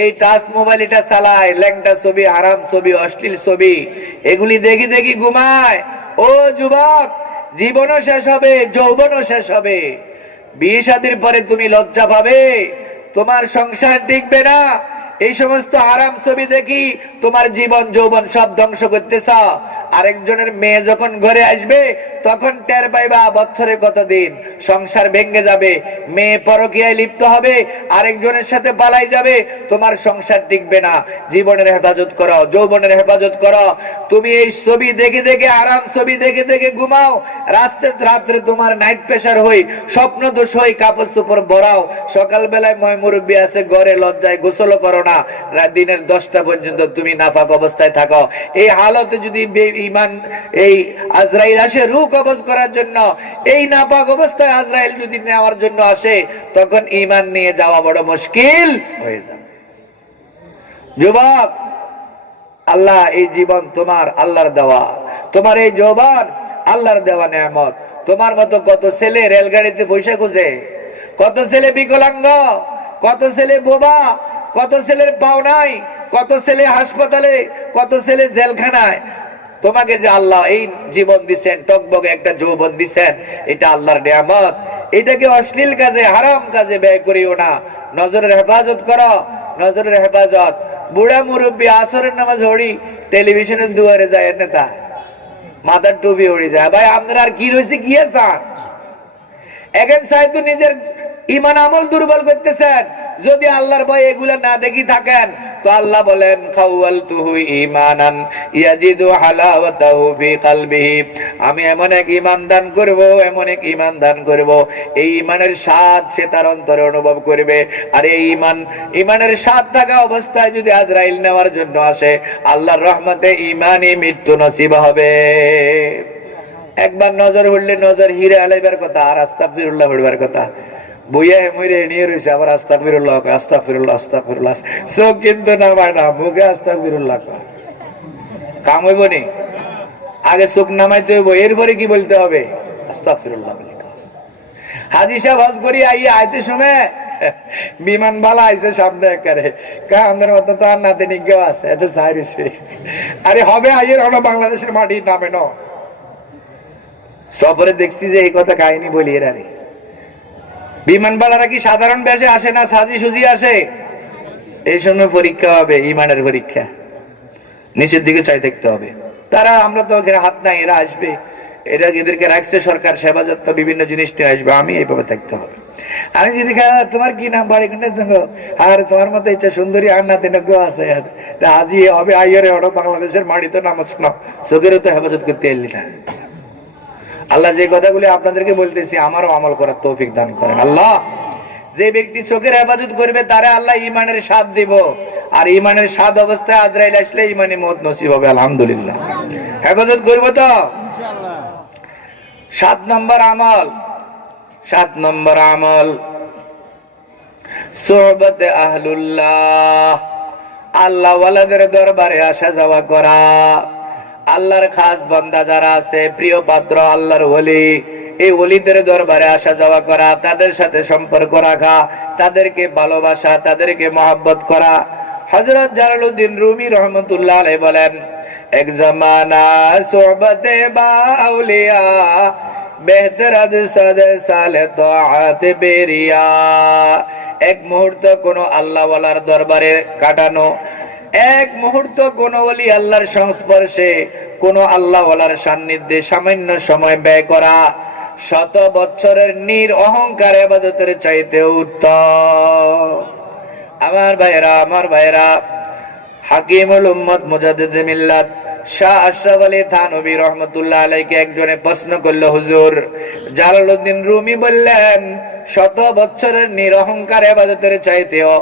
এই টাচ মোবাইল এটা চালায়, ল্যাংটা ছবি, হারাম ছবি, অশ্লীল ছবি, এগুলি দেখি দেখি ঘুমায়। ও যুবক, জীবনও শেষ হবে, যৌবনও শেষ হবে। বিয়ে শাদীর পরে তুমি লজ্জা পাবে, তোমার সংসার টিকবে না। এই সমস্ত হারাম ছবি দেখি তোমার জীবন যৌবন সব ধ্বংস করতেছ। আরেকজনের মেয়ে যখন ঘরে আসবে তখন টের পাইবা বছরে কতদিন সংসার ভেঙে যাবে, মেয়ে পরকীয়ায় লিপ্ত হবে, আরেকজনের সাথে পালাই যাবে, তোমার সংসার টিকবে না। জীবনের হেফাজত করো, যৌবনের হেফাজত করো। তুমি এই ছবি দেখে দেখে, আরাম ছবি দেখে দেখে ঘুমাও, রাত্রে তোমার নাইট প্রেসার হই, স্বপ্ন দোষ হই, কাপড় চোপড় ভরাও, সকালবেলায় ময় মুরব্বী আছে ঘরে, লজ্জায় গোসল করো না, দিনের 10টা পর্যন্ত তুমি নাপাক অবস্থায় থাকো। এই হালতে যদি ইমান এই আজরাইল আসে রূহ কবজ করার জন্য, এই নাপাক অবস্থায় আজরাইল যদি নেওয়ার জন্য আসে, তখন ইমান নিয়ে যাওয়া বড় মুশকিল হয়ে যাবে। যুবক, আল্লাহ এই জীবন তোমার আল্লাহর দেওয়া, তোমার এই যৌবন আল্লাহর দেওয়া নেয়ামত। তোমার মতো কত ছেলে রেলগাড়িতে পয়সা খুঁজে, কত ছেলে বিকলাঙ্গ, কত ছেলে বোবা, কত ছেলের পাও নাই, কত ছেলে হাসপাতালে, কত ছেলে জেলখানায়। তোমাকে যে আল্লাহ এই জীবন দিচ্ছেন, টকবগে একটা যৌবন দিচ্ছেন, এটা আল্লাহর নিয়ামত। এটাকে অশ্লীল কাজে, হারাম কাজে ব্যয় করিও না। নজরের হেফাজত করো, নজরের হেফাজত। বুড়া মুরব্বী আসরের নামাজ হড়ি টেলিভিশনের দুয়ারে যায় নেতা, মাথার টুপি উড়ে যায়। ভাই আপনার আর কি রয়েছে, কি আছেন? এখন চাইতো নিজের ইমান আমল দুর্বল করতেছেন। যদি আল্লাহর ভয় এগুলা না দেখি থাকেন, তো আল্লাহ বলেন খাওয়ালতুহু ঈমানান ইয়াজিদু হালাওয়াতাহু ফি কলবিহি, আমি এমন এক ঈমান দান করব, এমন এক ঈমান দান করব, এই ঈমানের স্বাদ সে তার অন্তরে অনুভব করবে। আর এই ঈমানের স্বাদ থাকা অবস্থায় যদি আজরাইল নেওয়ার জন্য আসে, আল্লাহর রহমতে ঈমানই মৃত্যু নসিব হবে। একবার নজর হইলে নজর হিরে আলাইবার কথা, আর আস্তাগফিরুল্লাহ পড়বার কথা। বইয়া মইরে নিয়ে রয়েছে, আবার আস্তাগফিরুল্লাহ, আস্তাগফিরুল্লাহ, আস্তাগফিরুল্লাহ। চোখ কিন্তু নামায় না, মুখে আস্তাগফিরুল্লাহ। কাম হইব নি? আগে চোখ নামাইতে হইব, এরপরে কি বলতে হবে? আস্তাগফিরুল্লাহ বলতে হবে। হাজী সাহেব হজ করি আইয়া আইতে সময় বিমান বালা আইছে সামনে, একারে আমাদের মতো তো আর নাতে নিজ্ঞাও আছে, এত চাইছে। আরে হবে আইয়ের হলো বাংলাদেশের মাটির নামে ন সফরে দেখছি যে এই কথা কাহিনী বলি। এর আরে বিমানবালারা কি সাধারণ বেশে আসে না, সাজি সুজি আসে? এই সময় পরীক্ষা হবে, ইমানের পরীক্ষা। নিচের দিকে চাই দেখতে হবে। তারা, আমরা তো এখানে হাত নাই, এরা আসবে, এরা এদেরকে রাখছে সরকার, সেবা যত্ন বিভিন্ন জিনিস নিয়ে আসবে, আমি এইভাবে থাকতে হবে। আমি যদি তোমার কি নাম, বাড়ি কোনটা, আর তোমার মতো ইচ্ছা সুন্দরী আর নাতে নজ্ঞ আছে, হাজি হবে আইয়ারে ওটা বাংলাদেশের মাটি তো নামাজ না, চোখেরও তো হেফাজত করতে এলি না। আল্লাহ যে কথাগুলি আপনাদেরকে বলতেছি, আমারও আমল করার তৌফিক দান করেন আল্লাহ। যে ব্যক্তি চোখের হেফাজত করবে তারে আল্লাহ ইমানের স্বাদ দিব, আর ইমানের স্বাদ অবস্থায় আজরাইল আসলে ইমানে মত নসিব হবে। আলহামদুলিল্লাহ, হেফাজত করবো তো। 7 নম্বর আমল, 7 নম্বর আমল সোহবতে আহলুল্লাহ, আল্লাহ ওয়ালাদের দরবারে আসা যাওয়া করা। আল্লাহর খাস বান্দা যারা আছে, প্রিয় পাত্র আল্লাহর ওলি, এই ওলিদের দরবারে আসা যাওয়া করা, তাদের সাথে সম্পর্ক রাখা, তাদেরকে ভালোবাসা, তাদেরকে মহব্বত করা। হযরত জালালউদ্দিন রুমি রহমাতুল্লাহ আলাইহি বলেন, এক জামানা সোহবতে বাউলিয়া বেহতর সাদে সালে তাআত বেরিয়া। এক মুহূর্ত কোন আল্লাহ ওয়ালার দরবারে কাটানো, এক মুহূর্ত কোন ওলি আল্লাহর সংস্পর্শে, কোন আল্লাহ ওয়ালার সান্নিধ্যে সামান্য সময় ব্যয় করা, 100 বছরের নির অহংকার ইবাদতের চাইতে উত্তম। আমার ভাইরা, আমার ভাইরা, হাকিমুল উম্মত মুজাদ্দিদে মিল্লাত শাহ আশরাফ আলী থানভী রহমাতুল্লাহ আলাইহিকে একজনে প্রশ্ন করলো, হুজুর, জালালউদ্দিন রুমি বললেন 100 বছরের নিরহংকার ইবাদতের চাইতেও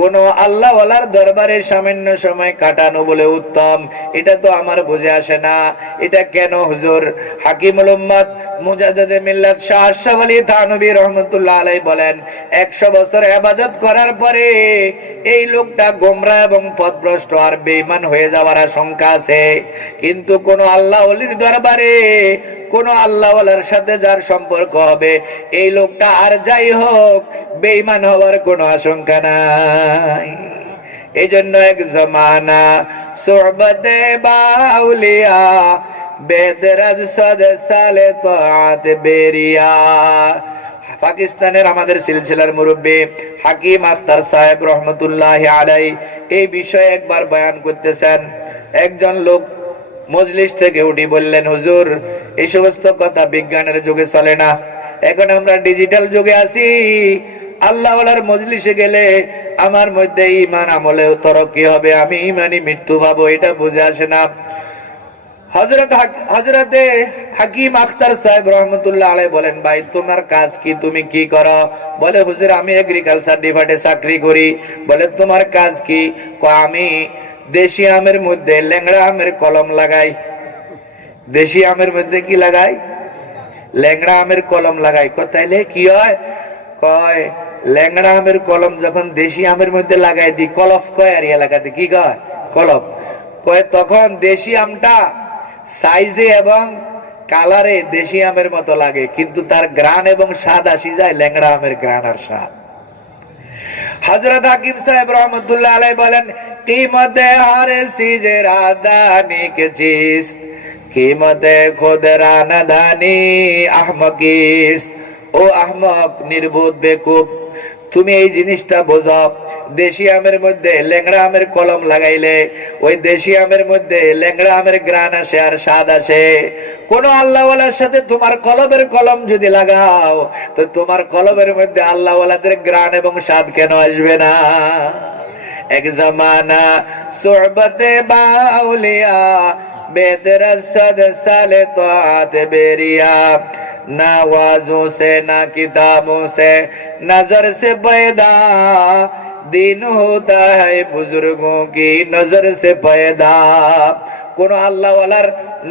কোন আল্লাহ ওয়ালার দরবারে সামান্য সময় কাটানো বলে উত্তম। এটা তো আমার বুঝে আসে না, এটা কেন হুজুর? হাকিমুল উম্মত মুজাদ্দিদে মিল্লাত শাহ আশরাফ আলী থানভী রাহমাতুল্লাহ আলাইহি বলেন, 100 বছর ইবাদত করার পরে এই লোকটা গোমরা এবং পথভ্রষ্ট আর বেঈমান হয়ে যাওয়ার আশঙ্কা আছে। কিন্তু কোন আল্লাহ ওলির দরবারে, কোন আল্লাহ ওয়ালার সাথে যার সম্পর্ক হবে, এই লোকটা আর যাই হোক বেঈমান হওয়ার কোনো আশঙ্কা নাই। এই জন্য এক জামানা সোহবতে বাউলিয়া বেদরাজ সাদে সালে তাআত বেরিয়া। পাকিস্তানের আমাদের সিলসিলার মুরব্বী হাকিম আখতার সাহেব রহমতুল্লাহ আলাইহি এই বিষয়ে একবার বয়ান করতেছেন। একজন লোক মজলিস থেকে উঠি বললেন, হুজুর এই সমস্ত কথা বিজ্ঞানের যুগে চলে না, এখন আমরা ডিজিটাল যুগে আছি। আল্লাহ ওয়ালার মজলিসে গেলে আমার মধ্যে ঈমান আমলে তরক্কি হবে, আমি ঈমানি মৃত্যু পাবো, এটা বুঝে আসে না। হযরতে হাকিম আখতার সাহেব রহমতুল্লাহ আলাইহি বলেন, ভাই তোমার কাজ কি, তুমি কি করো? বলে, হুজুর আমি এগ্রিকালচার ডিপার্টমেন্টে চাকরি করি। বলে, তোমার কাজ কি? আমি দেশি আমের মধ্যে ল্যাংড়া আমের কলম লাগাই। দেশি আমের মধ্যে কি লাগাই? ল্যাংড়া আমের কলম লাগাই। তাইলে কি হয়? কয় ল্যাংড়া আমের কলম যখন দেশি আমের মধ্যে লাগাই দি, কলফ কয়, আর এলাকাতে কি কয়? কলফ কয়। তখন দেশি আমটা সাইজে এবং কালারে দেশি আমের মতো লাগে, কিন্তু তার গ্রান এবং স্বাদ আসি যায় ল্যাংড়া আমের গ্রান আর স্বাদ। হযরত হাকিম সাহেব রহমতুল্লাহ আলাইহি বলেন, कीमते हर चीज रादानी के चीज, कीमते खुद रानादानी अहमकीस। ও আহমক, নির্বোধ, বেকুব, তুমি এই জিনিসটা বোঝো, দেশি আমের মধ্যে ল্যাংড়া আমের কলম লাগাইলে ওই দেশি আমের মধ্যে ল্যাংড়া আমের গ্রান আসে আর স্বাদ আসে। কোন আল্লাহওয়ালার সাথে তোমার কলমের কলম যদি লাগাও, তো তোমার কলমের মধ্যে আল্লাহওয়ালাদের গ্রান এবং স্বাদ কেন আসবে না? এক জামানা সোহবতে বাউলিয়া बेदरसद साले तो आते बेरिया, ना वाजों से ना किताबों से नजर से पैदा, दिन होता है बुजुर्गों की नजर से पैदा। কোন আল্লাহওয়ালার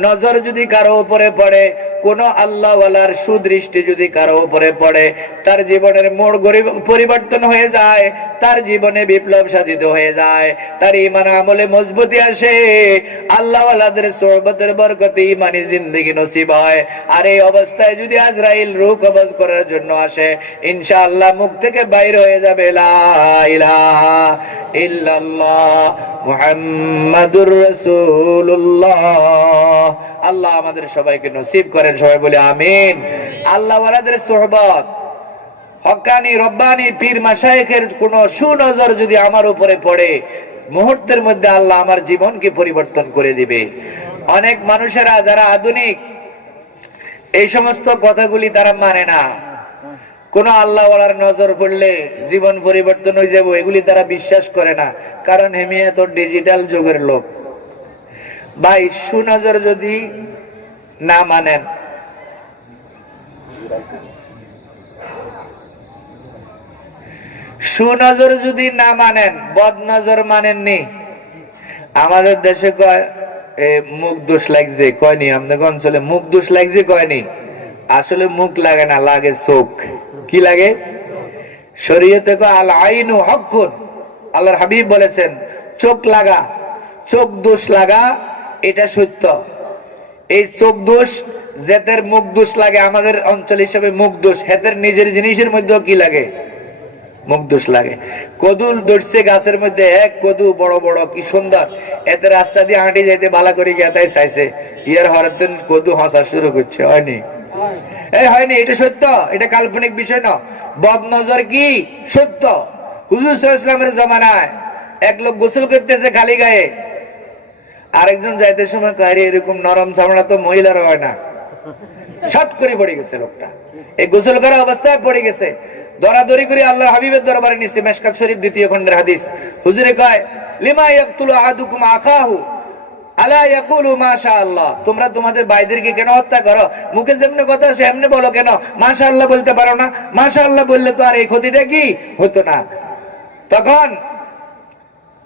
নজর যদি কারো উপরে পড়ে, কোন আল্লাহওয়ালার সুদৃষ্টি যদি কারো উপরে পড়ে, তার জীবনের মোড় পরিবর্তন হয়ে যায়, তার জীবনে বিপ্লব সাধিত হয়ে যায়, তার ঈমান আমলে মজবুতি আসে, আল্লাহওয়ালাদের সোহবতের বরকতে ঈমানি জিন্দেগি নসিব হয়। আর এই অবস্থায় যদি আজরাইল রূহ কবজ করার জন্য আসে, ইনশাআল্লাহ মুখ থেকে বাইর হয়ে যাবে লা ইলাহা ইল্লাল্লাহ মুহাম্মাদুর রাসূলুল্লাহ। আল্লাহ আমাদের সবাইকে নসিব করেন, সবাই বলে আমিন। আল্লাহ ওয়ালাদের সোহবত, হক্কানি রব্বানি পীর মাশায়েখের কোন সুনজর যদি আমার উপরে পড়ে, মুহূর্তের মধ্যে আল্লাহ আমার জীবনকে পরিবর্তন করে দিবে। অনেক মানুষেরা যারা আধুনিক, এই সমস্ত কথাগুলি তারা মানে না। কোন আল্লাহ ওয়ালার নজর পড়লে জীবন পরিবর্তন হয়ে যাবে, এগুলি তারা বিশ্বাস করে না, কারণ হেমিয়া তো ডিজিটাল যুগের লোক। ভাই সুনজর যদি না মানেন, সুনজর যদি না মানেন, বদ নজর মানেননি। আমাদের দেশে কয় মুখ দোষ লাগছে, কয়নি? আপনাদের অঞ্চলে মুখ দোষ লাগছে কয়নি? আসলে মুখ লাগে না, লাগে চোখ। কি লাগে? শরীয়তে কয় আল আইনু হক্কুন, আল্লাহর হাবিব বলেছেন চোখ লাগা, চোখ দোষ লাগা এটা সত্য। এই চোখ দোষ যেতের মুখ দোষ লাগে, আমাদের অঞ্চল হিসেবে মুখ দোষ, হেতের নিজের জিনিসের মধ্যেও কি লাগে? মুখ দোষ লাগে। কদুল ধরছে গাছের মধ্যে, এক কদু বড় বড়, কি সুন্দর, এতে রাস্তা দিয়ে হাঁটি যাইতে বালা করে গেতাই চাইছে, ইয়ার হরতেন কদু হাসা শুরু করছে। হয়নি? এই হয়নি, এটা সত্য, এটা কাল্পনিক বিষয় না। বদ নজর কি সত্য। হুজুর সাল্লাল্লাহু আলাইহি ওয়াসাল্লামের জামানায় এক লোক গোসল করতেছে খালি গায়ে, আরেকজন যাইতে সময় কারে এরকম নরম চামড়া তো মহিলার হয় না, ছট করে পড়ে গেছে লোকটা, এই গোসল করা অবস্থায় পড়ে গেছে। দরাদরি করে আল্লাহর হাবিবের দরবারে নিচ্ছে, মেশকাত শরীফ 2য় খণ্ডের হাদিস। হুজুরে কয়, লিমা ইয়াকতুলু আহাদুকুম আখাহু আলা ইয়াকুলু মাশাআল্লাহ, তোমরা তোমাদের ভাইদেরকে কেন হত্যা করো? মুখে যেমনি কথা আছে এমনি বলো কেন? মাশাআল্লাহ বলতে পারো না? মাশাআল্লাহ বললে তো আর এই ক্ষতিটা কি হতো না। তখন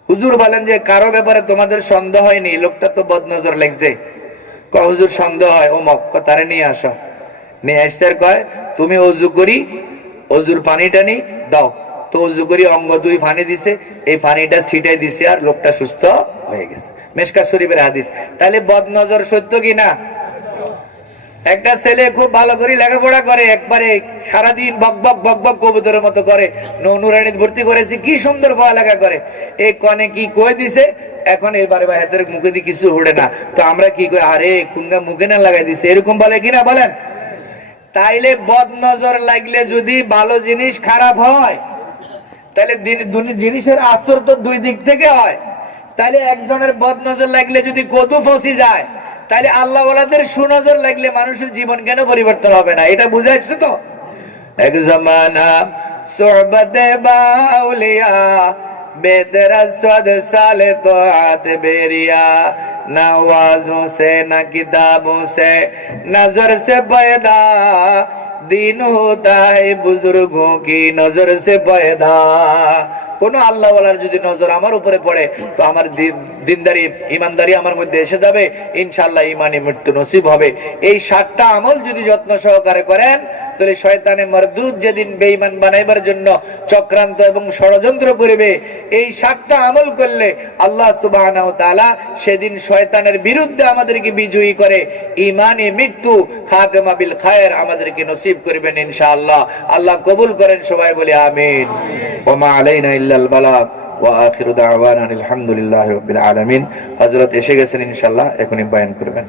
হুজুর বলেন যে কারো ব্যাপারে তোমাদের সন্দেহ হয়নি, লোকটা তো বদনজর লাগছে। কয় হুজুর সন্দেহ হয়, অমুক, তারে নিয়ে আসো। নিয়ে আসছে, কয় তুমি অজু করি, অজুর পানিটা নি দাও। তো অজু করি অঙ্গ 2 পানি দিছে, এই পানিটা ছিটাই দিছে, আর লোকটা সুস্থ হয়ে গেছে। মেশকাত শরীফের হাদিস। তাহলে বদনজর সত্য কি না? একটা ছেলে খুব ভালো করে লেখাপড়া করে, একবারে সারাদিন বক বক বক বক কবুতরের মতো করে, নুরানিতে ভর্তি করেছে, কি সুন্দর পড়ালেখা করে, এই কনে কি কয়ে দিছে, এখন এবারে বা হাতের মুখে দিয়ে কিছু উড়ে না। তো আমরা কি কই, আরে কুঙ্গা মুখে না লাগাই দিছে, এরকম বলে কিনা বলেন? তাইলে বদ নজর লাগলে যদি ভালো জিনিস খারাপ হয়, তাহলে জিনিসের আসর তো 2 দিক থেকে হয়। তাহলে একজনের বদ নজর লাগলে যদি কদু ফসি যায়, তাহলে আল্লাহ ওয়ালাদের সুনজর লাগলে মানুষের জীবন কেন পরিবর্তন হবে না? এটা বুঝাইছো তো? এক জমানা সোহবতে বাউলিয়া बेदरसद साले तो हाथ बेरिया न आवाजों से न किताबों से नजर से पैदा दिन होता है बुजुर्गों की नजर से पैदा। কোন আল্লাহ ওয়ালার যদি নজর আমার উপরে পড়ে তো আমার দিনদারি ইমানদারি আমার মধ্যে এসে যাবে, ইনশাআল্লাহ ইমানি মৃত্যু নসিব হবে। এই 7টা আমল যদি যত্ন সহকারে করেন তাহলে শয়তানে মারদুদ যেদিন বেঈমান বানাইবার জন্য চক্রান্ত এবং ষড়যন্ত্র করবে, এই 7টা আমল করলে আল্লাহ সুবহানাহু ওয়া তাআলা সেদিন শয়তানের বিরুদ্ধে আমাদেরকে বিজয়ী করে ইমানি মৃত্যু খাতেমা বিল খায়ের আমাদেরকে নসিব করবেন ইনশাআল্লাহ। আল্লাহ কবুল করেন, সবাই বলি আমিন। ওয়া মা আলাইনা ইল্লাল বালাগ ওয়া আখিরু দাওয়ানা আলহামদুলিল্লাহি রাব্বিল আলামিন। হযরত এসে গেছেন ইনশাআল্লাহ, এখনই বয়ান করবেন।